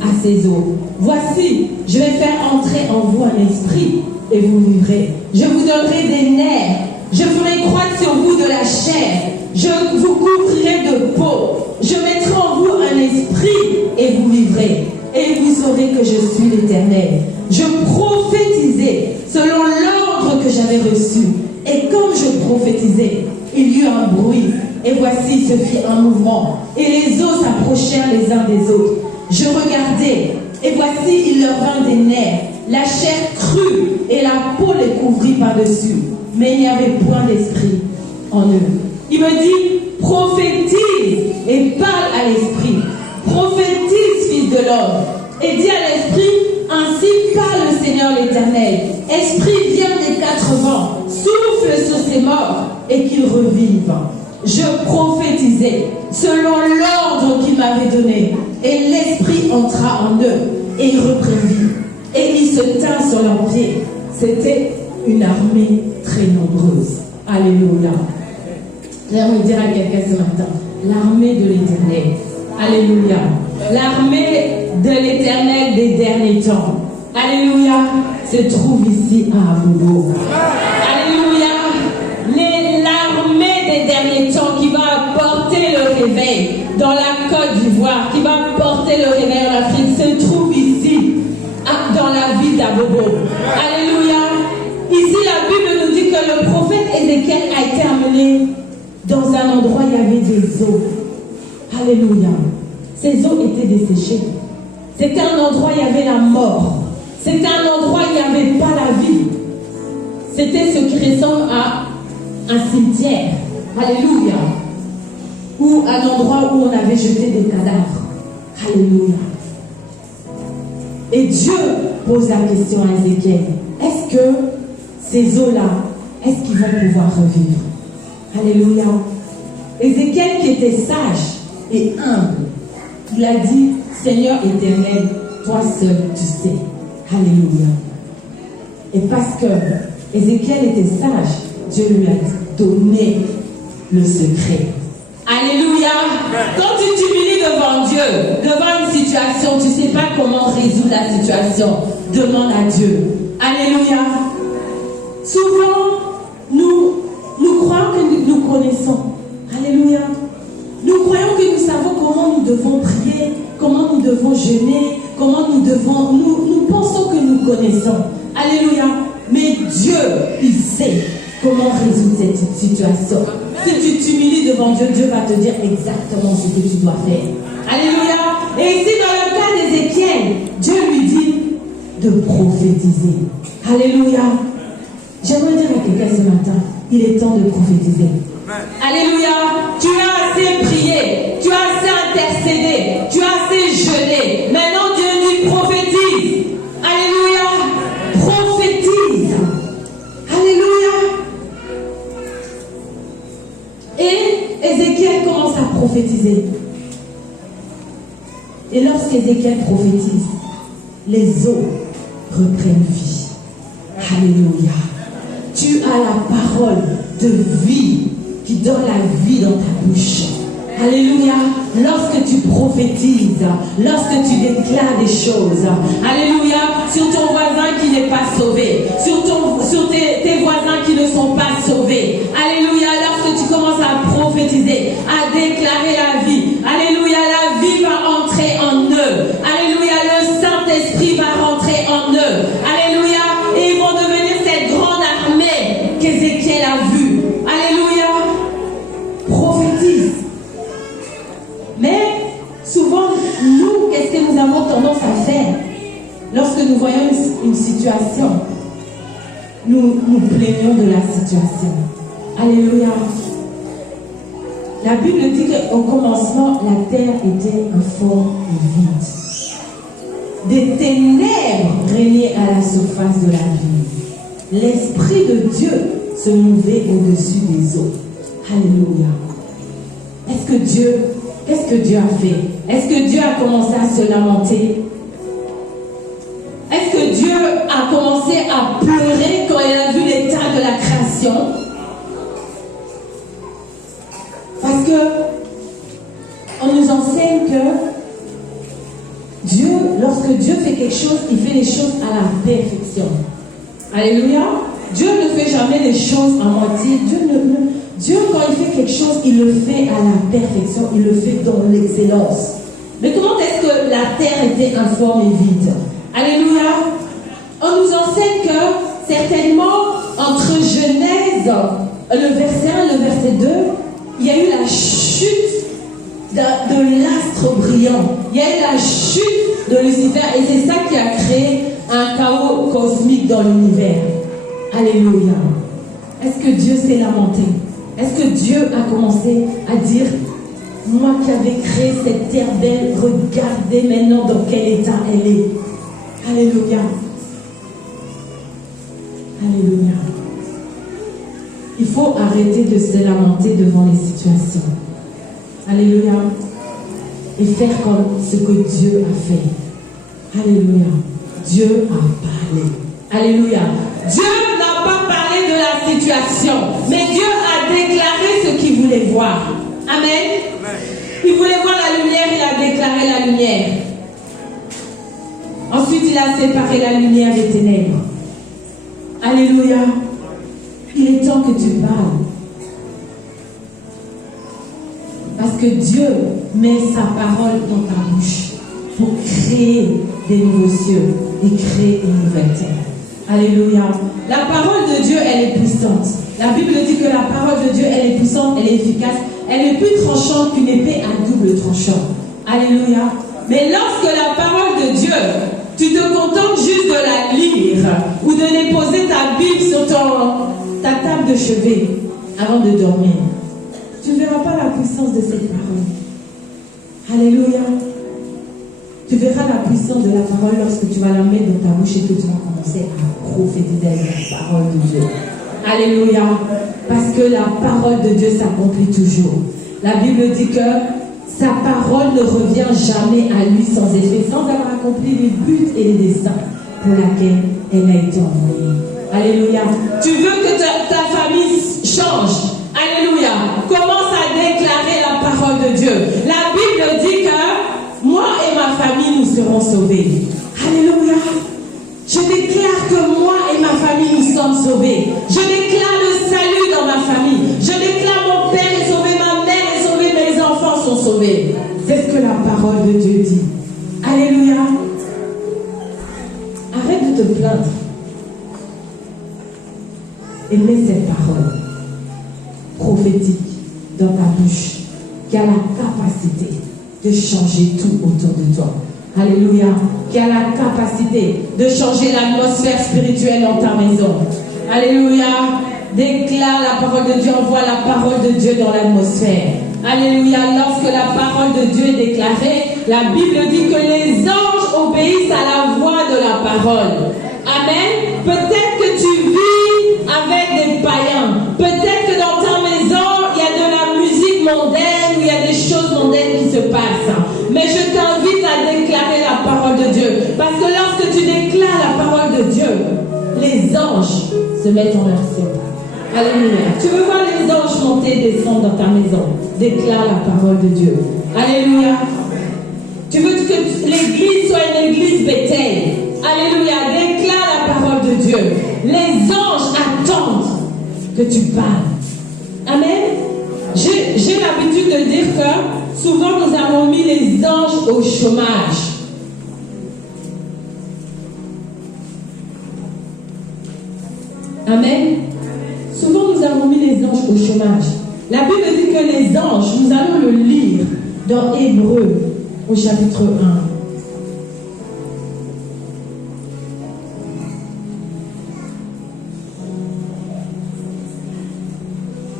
à ces eaux. Voici, je vais faire entrer en vous un esprit et vous vivrez. Je vous donnerai des nerfs. Je ferai croître sur vous de la chair. Je vous couvrirai de peau. Je mettrai en vous un esprit et vous vivrez. Et vous saurez que je suis l'Éternel. Je prophétisais selon l'ordre que j'avais reçu. Et comme je prophétisais, il y eut un bruit. Et voici, se fit un mouvement. Et les os s'approchèrent les uns des autres. Je regardais. Et voici, il leur vint des nerfs. La chair crue et la peau les couvrit par-dessus. Mais il n'y avait point d'esprit en eux. Il me dit, prophétise et parle à l'esprit. Prophétise, fils de l'homme. Et dis à l'esprit, ainsi parle le Seigneur l'Éternel. Esprit, viens des 4 vents, souffle sur ces morts et qu'ils revivent. Je prophétisais selon l'ordre qu'il m'avait donné. Et l'esprit entra en eux et il reprit. Et il se tint sur leurs pieds. C'était une armée très nombreuse. Alléluia. J'aimerais dire à quelqu'un ce matin, l'armée de l'Éternel. Alléluia. L'armée de l'Éternel des derniers temps. Alléluia. Se trouve ici à Abobo. Alléluia. L'armée des derniers temps qui va apporter le réveil dans la Côte d'Ivoire, qui va apporter le réveil en Afrique, se trouve ici, dans la ville d'Abobo. Alléluia. Ici, la Bible nous dit que le prophète Ézéchiel a été amené dans un endroit où il y avait des eaux. Alléluia. Ces eaux étaient desséchées. C'était un endroit où il y avait la mort. C'était un endroit où il n'y avait pas la vie. C'était ce qui ressemble à un cimetière. Alléluia. Ou un endroit où on avait jeté des cadavres. Alléluia. Et Dieu pose la question à Ézéchiel. Est-ce que ces eaux-là, est-ce qu'ils vont pouvoir revivre? Alléluia. Ézéchiel qui était sage et humble, il a dit, Seigneur éternel, toi seul tu sais. Alléluia. Et parce que Ézéchiel était sage, Dieu lui a donné le secret. Alléluia. Quand tu t'humilies devant Dieu, devant une situation, tu ne sais pas comment résoudre la situation, demande à Dieu. Alléluia. Souvent, nous croyons que nous connaissons. Alléluia. Nous croyons que nous savons comment nous devons prier, comment nous devons jeûner, comment nous devons... Nous pensons que nous connaissons. Alléluia. Mais Dieu, il sait comment résoudre cette situation. Si tu t'humilies devant Dieu, Dieu va te dire exactement ce que tu dois faire. Alléluia. Et ici, dans le cas d'Ézéchiel, Dieu lui dit de prophétiser. Alléluia. J'aimerais dire à quelqu'un ce matin, il est temps de prophétiser. Alléluia. Tu as assez prié, tu as assez intercédé, tu as assez jeûné. Maintenant, Dieu dit prophétise. Alléluia. Prophétise. Alléluia. Et Ézéchiel commence à prophétiser. Et lorsqu'Ézéchiel prophétise, les eaux reprennent vie. Alléluia. Tu as la parole de vie qui donne la vie dans ta bouche. Alléluia. Lorsque tu prophétises, lorsque tu déclares des choses, alléluia, sur ton voisin qui n'est pas sauvé, sur tes voisins qui ne sont pas sauvés, alléluia, lorsque tu commences à prophétiser, à déclarer la vie, alléluia, la vie va entrer en eux, alléluia, le Saint-Esprit va rentrer en eux, alléluia, et ils vont devenir cette grande armée qu'Ézéchiel a vue, alléluia. Prophétise. Mais souvent, nous, qu'est-ce que nous avons tendance à faire? Lorsque nous voyons une situation, nous nous plaignons de la situation. Alléluia. La Bible dit qu'au commencement, la terre était informe et vide. Des ténèbres régnaient à la surface de la vie. L'Esprit de Dieu se mouvait au-dessus des eaux. Alléluia. Qu'est-ce que Dieu a fait? Est-ce que Dieu a commencé à se lamenter? Est-ce que Dieu a commencé à pleurer quand il a vu l'état de la création? Parce que on nous enseigne que Dieu, lorsque Dieu fait quelque chose, il fait les choses à la perfection. Alléluia. Dieu ne fait jamais les choses à moitié. Dieu, quand il fait quelque chose, il le fait à la perfection, il le fait dans l'excellence. Mais comment est-ce que la terre était informe et vide? Alléluia. On nous enseigne que certainement, entre Genèse, le verset 1 et le verset 2, il y a eu la chute de l'astre brillant. Il y a eu la chute de Lucifer et c'est ça qui a créé un chaos cosmique dans l'univers. Alléluia. Est-ce que Dieu s'est lamenté? Est-ce que Dieu a commencé à dire, moi qui avais créé cette terre belle, regardez maintenant dans quel état elle est. Alléluia. Alléluia. Il faut arrêter de se lamenter devant les situations. Alléluia. Et faire comme ce que Dieu a fait. Alléluia. Dieu a parlé. Alléluia. Dieu n'a pas parlé de la situation, mais Dieu a déclaré ce qu'il voulait voir. Amen. Il voulait voir la lumière, il a déclaré la lumière. Ensuite, il a séparé la lumière des ténèbres. Alléluia. Il est temps que tu parles. Parce que Dieu met sa parole dans ta bouche pour créer des nouveaux cieux et créer une nouvelle terre. Alléluia. La parole de Dieu, elle est puissante. La Bible dit que la parole de Dieu, elle est puissante, elle est efficace. Elle est plus tranchante qu'une épée à double tranchant. Alléluia. Mais lorsque la parole de Dieu, tu te contentes juste de la lire ou de déposer ta Bible sur ta table de chevet avant de dormir, tu ne verras pas la puissance de cette parole. Alléluia. Tu verras la puissance de la parole lorsque tu vas la mettre dans ta bouche et que tu vas commencer à prophétiser la parole de Dieu. Alléluia. Parce que la parole de Dieu s'accomplit toujours. La Bible dit que sa parole ne revient jamais à lui sans effet, sans avoir accompli les buts et les desseins pour lesquels elle a été envoyée. Alléluia. Tu veux que ta famille change. Alléluia. Commence à déclarer la parole de Dieu. La Bible dit que moi et ma famille, nous serons sauvés. Alléluia. Je déclare que moi et ma famille, nous sommes sauvés. Je déclare le salut dans ma famille. Je déclare mon père est sauvé, ma mère est sauvée, mes enfants sont sauvés. C'est ce que la parole de Dieu dit. Alléluia. Arrête de te plaindre. Et mets cette parole prophétique dans ta bouche qui a la capacité de changer tout autour de toi. Alléluia. Qui a la capacité de changer l'atmosphère spirituelle dans ta maison. Alléluia. Déclare la parole de Dieu, envoie la parole de Dieu dans l'atmosphère. Alléluia. Lorsque la parole de Dieu est déclarée, la Bible dit que les anges obéissent à la voix de la parole. Amen. Peut-être que tu vis avec des païens. Peut-être que dans ta maison, il y a de la musique mondaine, ou il y a des choses mondaines qui se passent. Mais je t'invite à déclarer la parole de Dieu. Parce que lorsque tu déclares la parole de Dieu, les anges se mettent en action. Alléluia. Tu veux voir les anges monter et descendre dans ta maison. Déclare la parole de Dieu. Alléluia. Tu veux que l'église soit une église Bethel. Alléluia. Déclare la parole de Dieu. Les anges attendent que tu parles. Amen. J'ai l'habitude de dire que souvent nous avons mis les anges au chômage. Amen. Souvent nous avons mis les anges au chômage. La Bible dit que les anges, nous allons le lire dans Hébreux au chapitre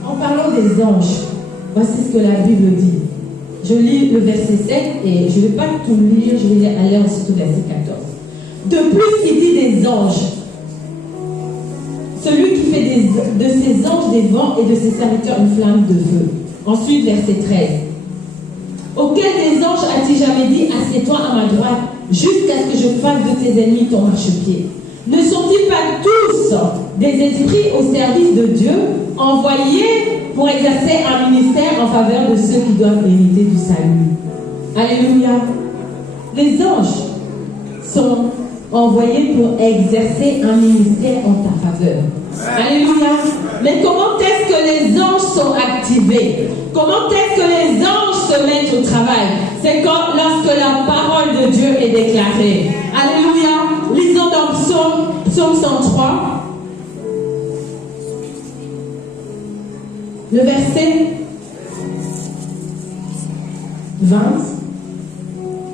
1. En parlant des anges, voici ce que la Bible dit. Je lis le verset 7 et je ne vais pas tout lire, je vais aller ensuite au verset 14. De plus, il dit des anges. Celui qui fait de ses anges des vents et de ses serviteurs une flamme de feu. Ensuite, verset 13. Auquel des anges a-t-il jamais dit, assieds-toi à ma droite, jusqu'à ce que je fasse de tes ennemis ton marchepied? Ne sont-ils pas tous des esprits au service de Dieu, envoyés pour exercer un ministère en faveur de ceux qui doivent hériter du salut? Alléluia. Les anges sont envoyés pour exercer un ministère en ta faveur. Alléluia. Mais comment est-ce que les anges sont activés? Comment est-ce que les anges se mettent au travail? C'est quand, lorsque la parole de Dieu est déclarée. Alléluia. Lisons dans Psaume 103. Le verset 20.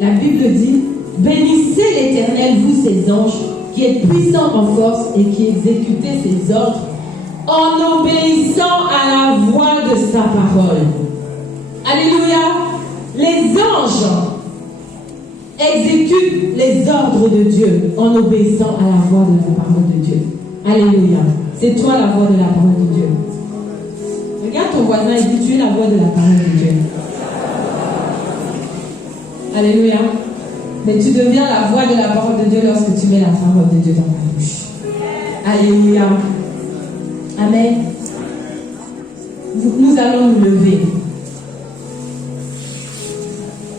La Bible dit: bénissez l'Éternel, vous ses anges, qui êtes puissants en force et qui exécutez ses ordres en obéissant à la voix de sa parole. Alléluia. Les anges exécutent les ordres de Dieu en obéissant à la voix de la parole de Dieu. Alléluia. C'est toi la voix de la parole de Dieu. Regarde ton voisin et dis: tu es la voix de la parole de Dieu. Alléluia. Mais tu deviens la voix de la parole de Dieu lorsque tu mets la parole de Dieu dans ta bouche. Alléluia. Amen. Nous allons nous lever.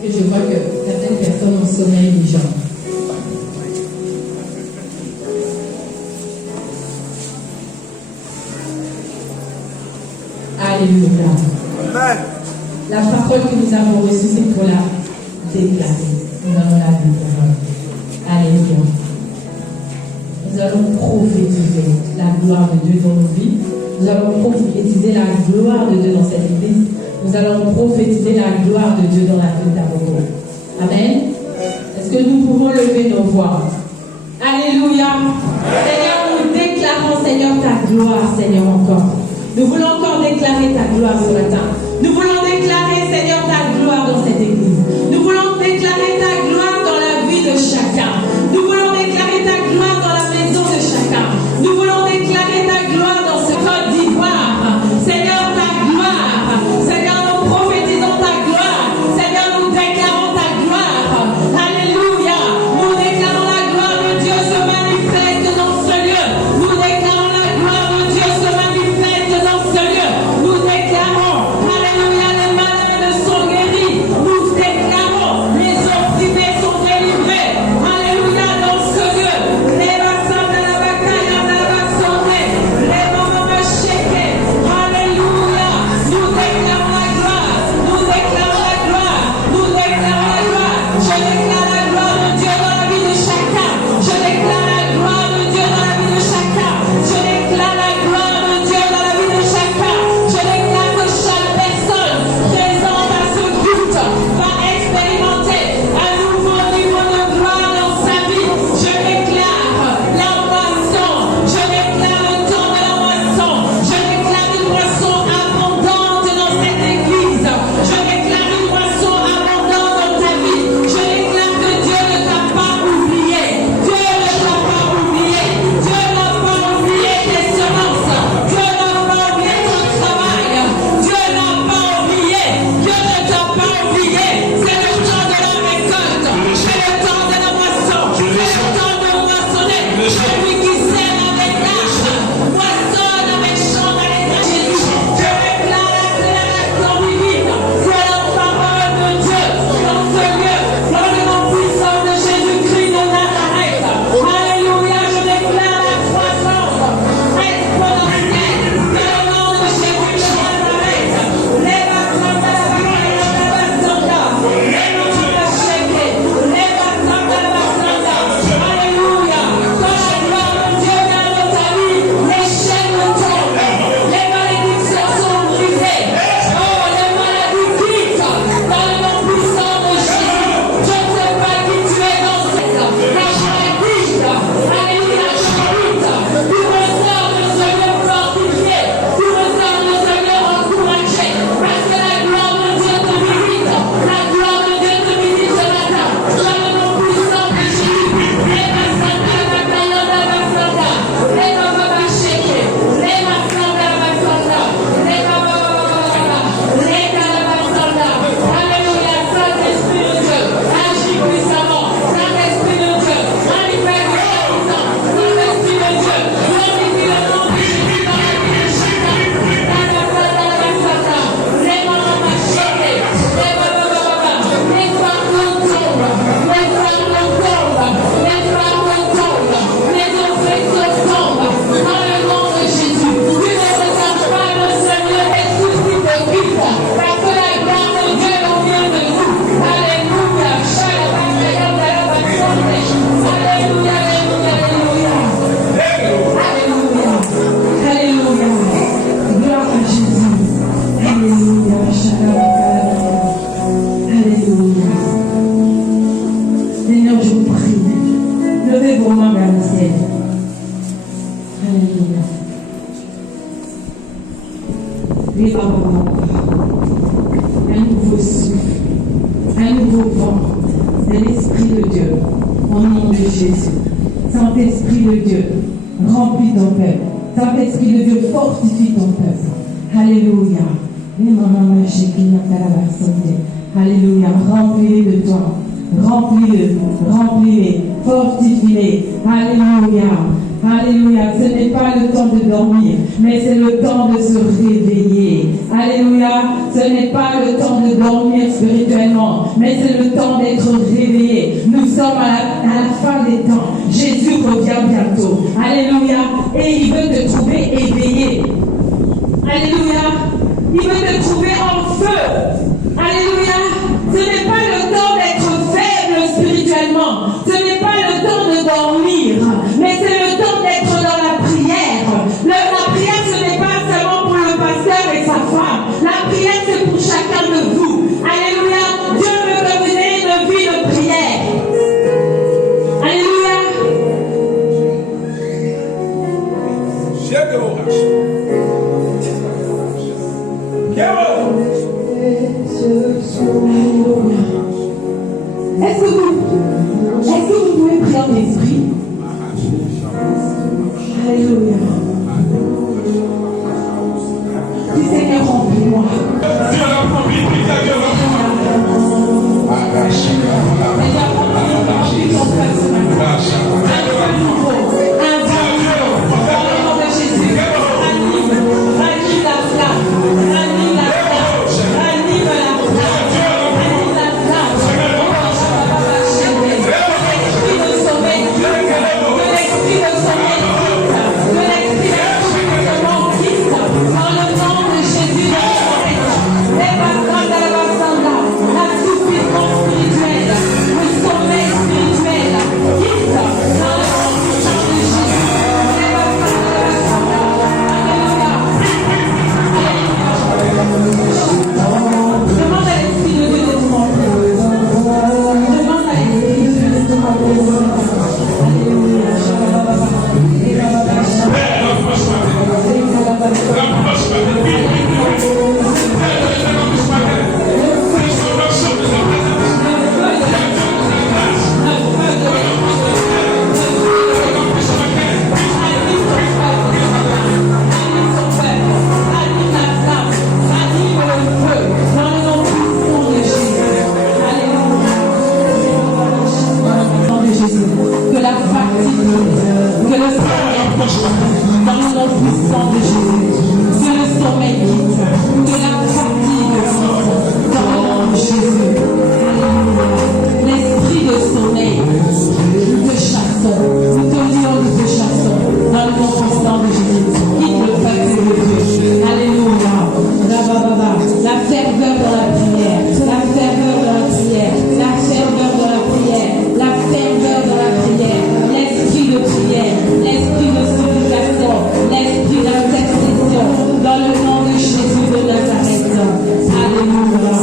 Et je vois que certaines personnes ont sommeil déjà. Alléluia. Amen. La parole que nous avons reçue, c'est pour la déclarer. Nous allons la déclarer. Alléluia. Nous allons prophétiser la gloire de Dieu dans nos vies. Nous allons prophétiser la gloire de Dieu dans cette église. Nous allons prophétiser la gloire de Dieu dans la vie d'Amour. Amen. Est-ce que nous pouvons lever nos voix? Alléluia. Seigneur, nous déclarons, Seigneur, ta gloire, Seigneur, encore. Nous voulons encore déclarer ta gloire ce matin. Nous voulons déclarer, Seigneur, ta gloire dans cette église. Nous voulons déclarer ta gloire dans la vie de chacun. Nous voulons déclarer ta gloire dans la maison de chacun. Nous voulons déclarer ta gloire dans ce Côte d'Ivoire. Seigneur, ta gloire. Seigneur, nous prophétisons ta gloire. Seigneur, nous déclarons ta gloire. Alléluia. Nous déclarons la gloire de Dieu se manifeste dans ce lieu. Nous déclarons la gloire de Dieu se manifeste dans ce lieu. Nous déclarons, alléluia, les malades Jésus. Saint-Esprit de Dieu, remplis ton peuple. Saint-Esprit de Dieu, fortifie ton peuple. Alléluia. Alléluia. Remplis-les de toi. Remplis-les. Fortifie-les. Alléluia. Alléluia. Ce n'est pas le temps de dormir, mais c'est le temps de se réveiller. Alléluia. Ce n'est pas le temps de dormir spirituellement, mais c'est le temps d'être réveillé. Nous sommes à la fin des temps. Jésus revient bientôt. Alléluia. Et il veut te trouver éveillé. Alléluia. Il veut te trouver en feu. Alléluia. Ce n'est pas le temps d'être faible spirituellement. Ce n'est pas le temps de dormir, mais c'est le temps d'être dans la prière. La prière, ce n'est pas seulement pour le pasteur et sa femme. La prière, c'est pour chacun de vous. Alléluia. Dieu veut que vous ayez une vie de prière. Alléluia. Est-ce que vous pouvez prier en esprit? Alléluia. Dis Seigneur, remplis-moi. Seigneur, remplis ton peuple ce matin. Un feu nouveau, un vent nouveau. Dans le nom de Jésus, ranime la flamme, ranime la flamme, ranime la flamme, ranime la flamme. L'esprit de sommeil, de l'esprit de sommeil, de l'esprit de sommeil, quitte dans le nom de Jésus de Nazareth. Les bâtards de la basanda, la souffrance spirituelle, le sommeil spirituel, quitte dans le nom de Jésus. Les bâtards de la basanda, alléluia. Demande à l'esprit de Dieu de te remplir. Demande à l'esprit de Dieu de te remplir. Alléluia. Que la fatigue, que le sommeil, dans le nom puissant de Jésus, que le sommeil quitte, que la fatigue quitte, dans le nom de Jésus. Alléluia. L'esprit de sommeil, nous te chassons, nous te lions, nous te chassons, dans le nom puissant de Jésus. Quitte le peuple de Dieu. Alléluia. La ferveur de la prière, la ferveur de la prière, la ferveur de la prière, la ferveur de la prière, l'esprit de prière, l'esprit de supplication, l'esprit d'intercession, dans le nom de Jésus de Nazareth. Alléluia.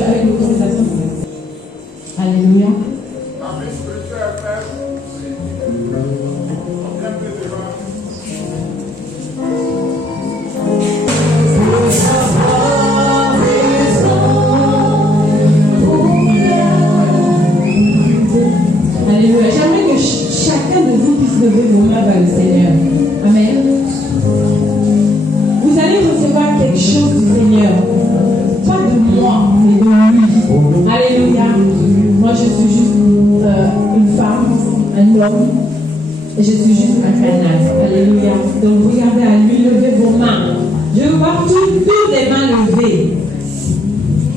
Avec l'autorisation. Alléluia. Alléluia. J'aimerais que chacun de vous puisse lever vos mains vers le Seigneur. Amen. Vous allez recevoir quelque chose du Seigneur. Pas de moi, mais de lui. Alléluia. Moi, je suis juste une femme, un homme, et je suis juste un canal. Alléluia. Donc, regardez à lui, levez vos mains. Je veux voir toutes les mains levées.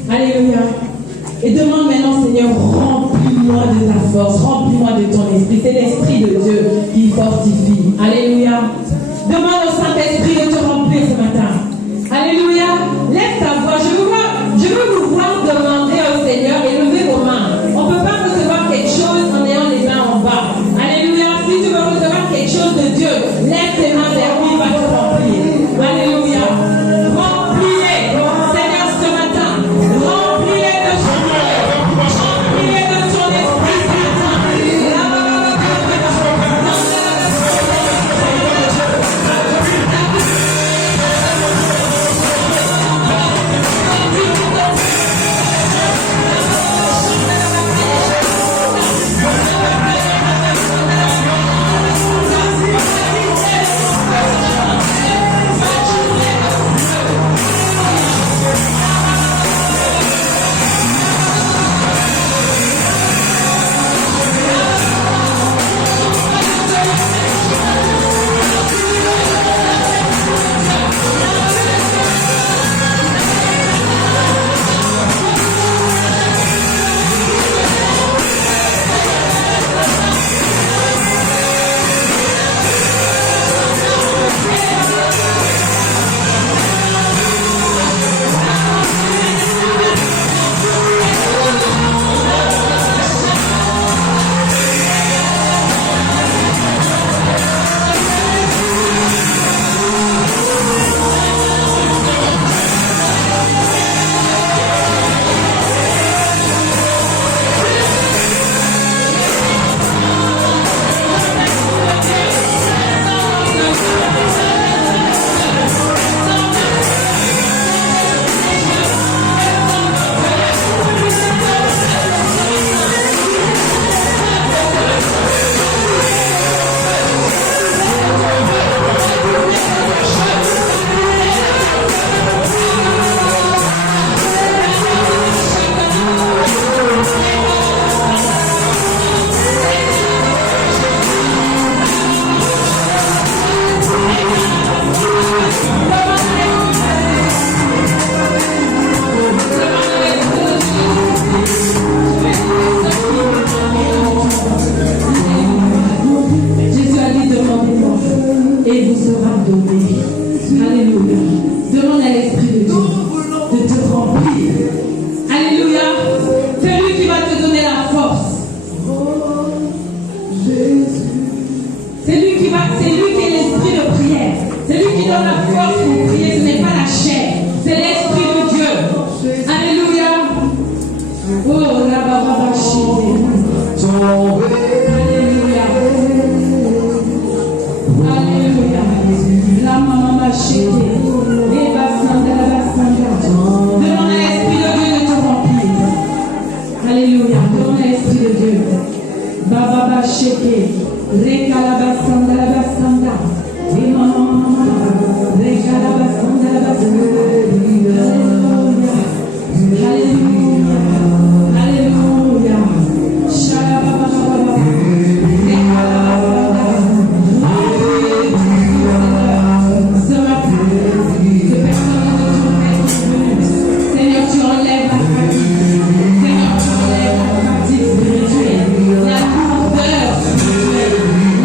Alléluia. Et demande maintenant, Seigneur, remplis-moi de ta force, remplis-moi de ton esprit. C'est l'esprit de Dieu qui fortifie. Alléluia. Demande au Saint-Esprit de te remplir ce matin. Alléluia. Lève ta voix. Je veux vous voir demander au Seigneur et lever vos mains. On ne peut pas recevoir quelque chose en ayant les mains en bas. Alléluia. Si tu veux recevoir quelque chose de Dieu, lève tes mains vers lui parce pardonner. Alléluia. Demande à l'Esprit de Dieu de te remplir. Alléluia. C'est lui qui va te donner la force. C'est lui qui est l'esprit de prière. C'est lui qui donne la force pour prier. Ce n'est pas la chair. C'est l'Esprit de Dieu. Alléluia. Oh, la baba Alléluia. Alléluia. La maman chérie. Et basanda, la basanda. Demande à l'Esprit de Dieu de te remplir. Alléluia. Demande à l'Esprit de Dieu. Baba chérie. Reka la basanda, la basanda. Et maman. Reka la basanda, la basanda. Alléluia. Alléluia. Alléluia. Shalababa. Reka la basanda. Ce matin, que personne de ton père est venu. Seigneur, tu enlèves la fatigue. Seigneur, tu enlèves la fatigue spirituelle. La lourdeur spirituelle.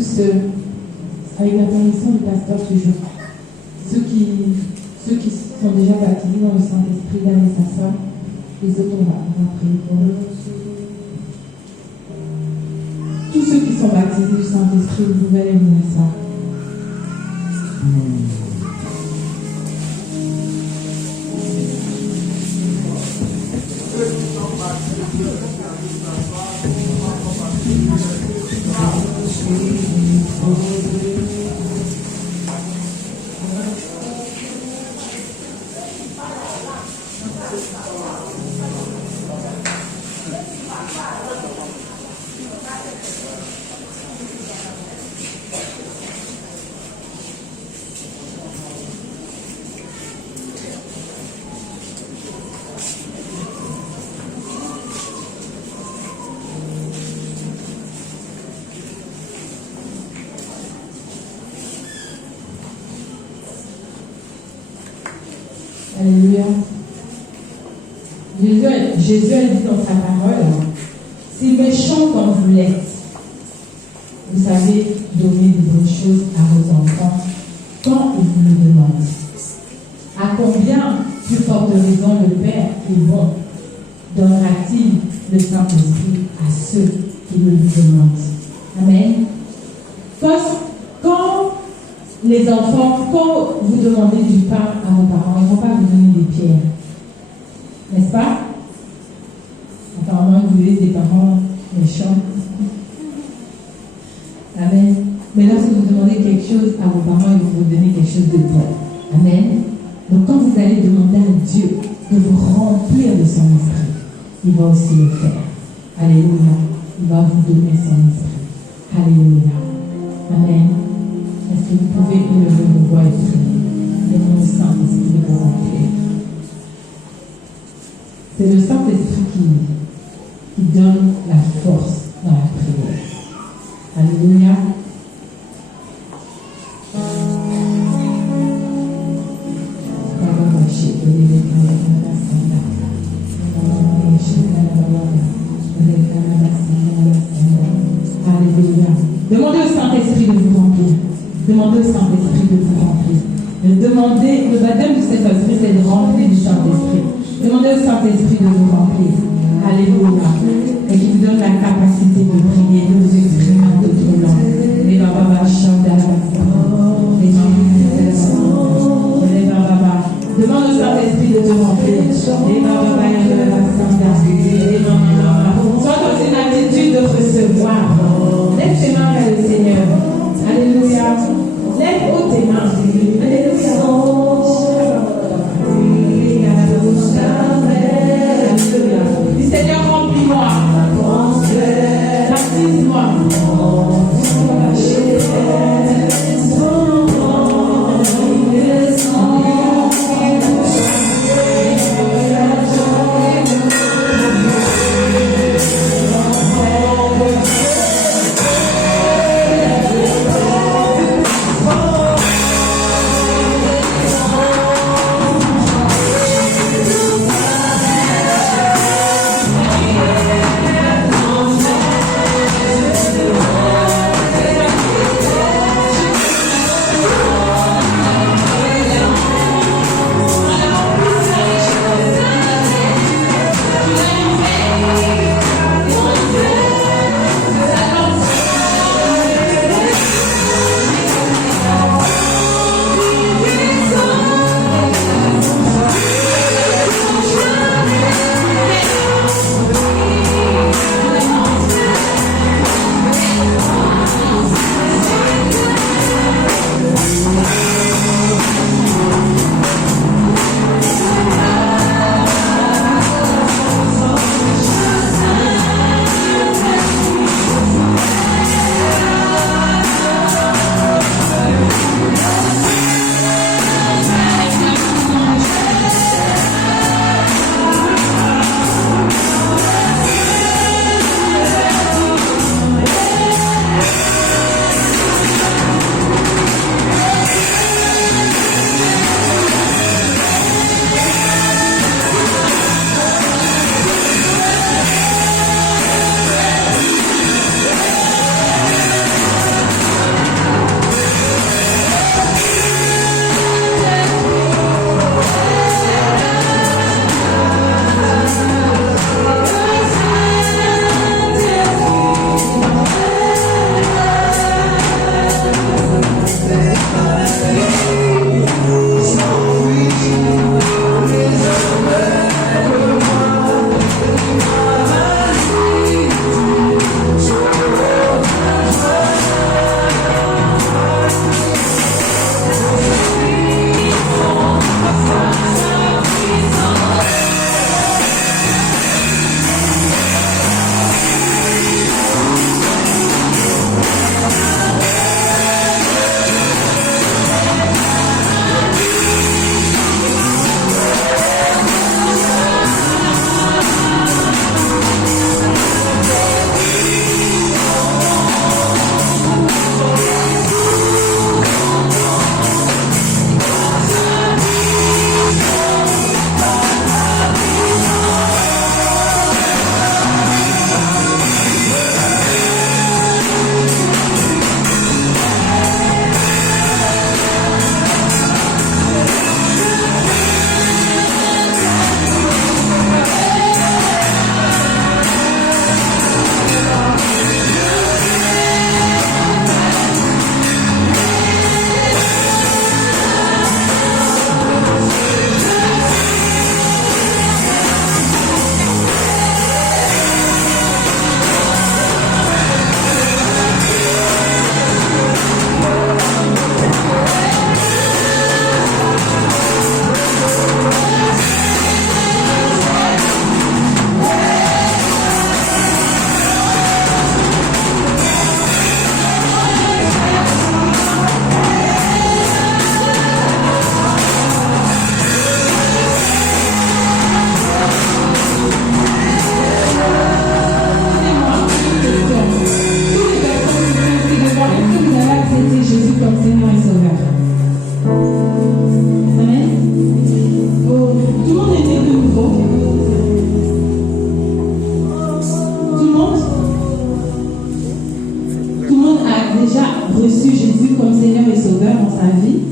tous ceux, avec la permission du pasteur toujours, ceux qui sont déjà baptisés dans le Saint-Esprit d'aller s'asseoir. Les autres, on va prier pour eux. Tous ceux qui sont baptisés du Saint-Esprit, vous pouvez aller venir ça. Alléluia. Jésus a dit dans sa parole, si méchant comme vous l'êtes, vous savez donner de bonnes choses à vos enfants quand ils vous le demandent. À combien plus forte raison le Père est bon donnera-t-il le Saint-Esprit à ceux qui le lui demandent. Amen. Quand les enfants, quand vous demandez du pain à vos parents, ils ne vont pas vous donner des pierres. N'est-ce pas? Apparemment, vous êtes des parents méchants. Amen. Mais lorsque vous demandez quelque chose à vos parents, ils vont vous donner quelque chose de bon. Amen. Donc quand vous allez demander à Dieu de vous remplir de son esprit, il va aussi le faire. Alléluia. Il va vous donner son esprit. Alléluia. Amen. Est-ce que vous pouvez élever vos voix et prier? Demandez au Saint-Esprit de vous remplir. C'est le Saint-Esprit qui donne la force dans la prière. Alléluia. Alléluia. Demandez au Saint-Esprit de vous remplir. Demandez au Saint-Esprit de vous remplir. Le baptême du Saint-Esprit, c'est de remplir du Saint-Esprit. Demandez au Saint-Esprit de vous remplir. Alléluia. Et qui vous donne la capacité de prier, de vous exprimer en d'autres langues. Les bababas chantent à la demande au Saint-Esprit de te remplir. Les bababas de la sois dans une attitude de recevoir. Lève tes mains vers le Seigneur. Alléluia. Lève haut tes mains. Alléluia. Dis Seigneur, remplis-moi. Baptise-moi. Tout le monde a déjà reçu Jésus comme Seigneur et Sauveur dans sa vie.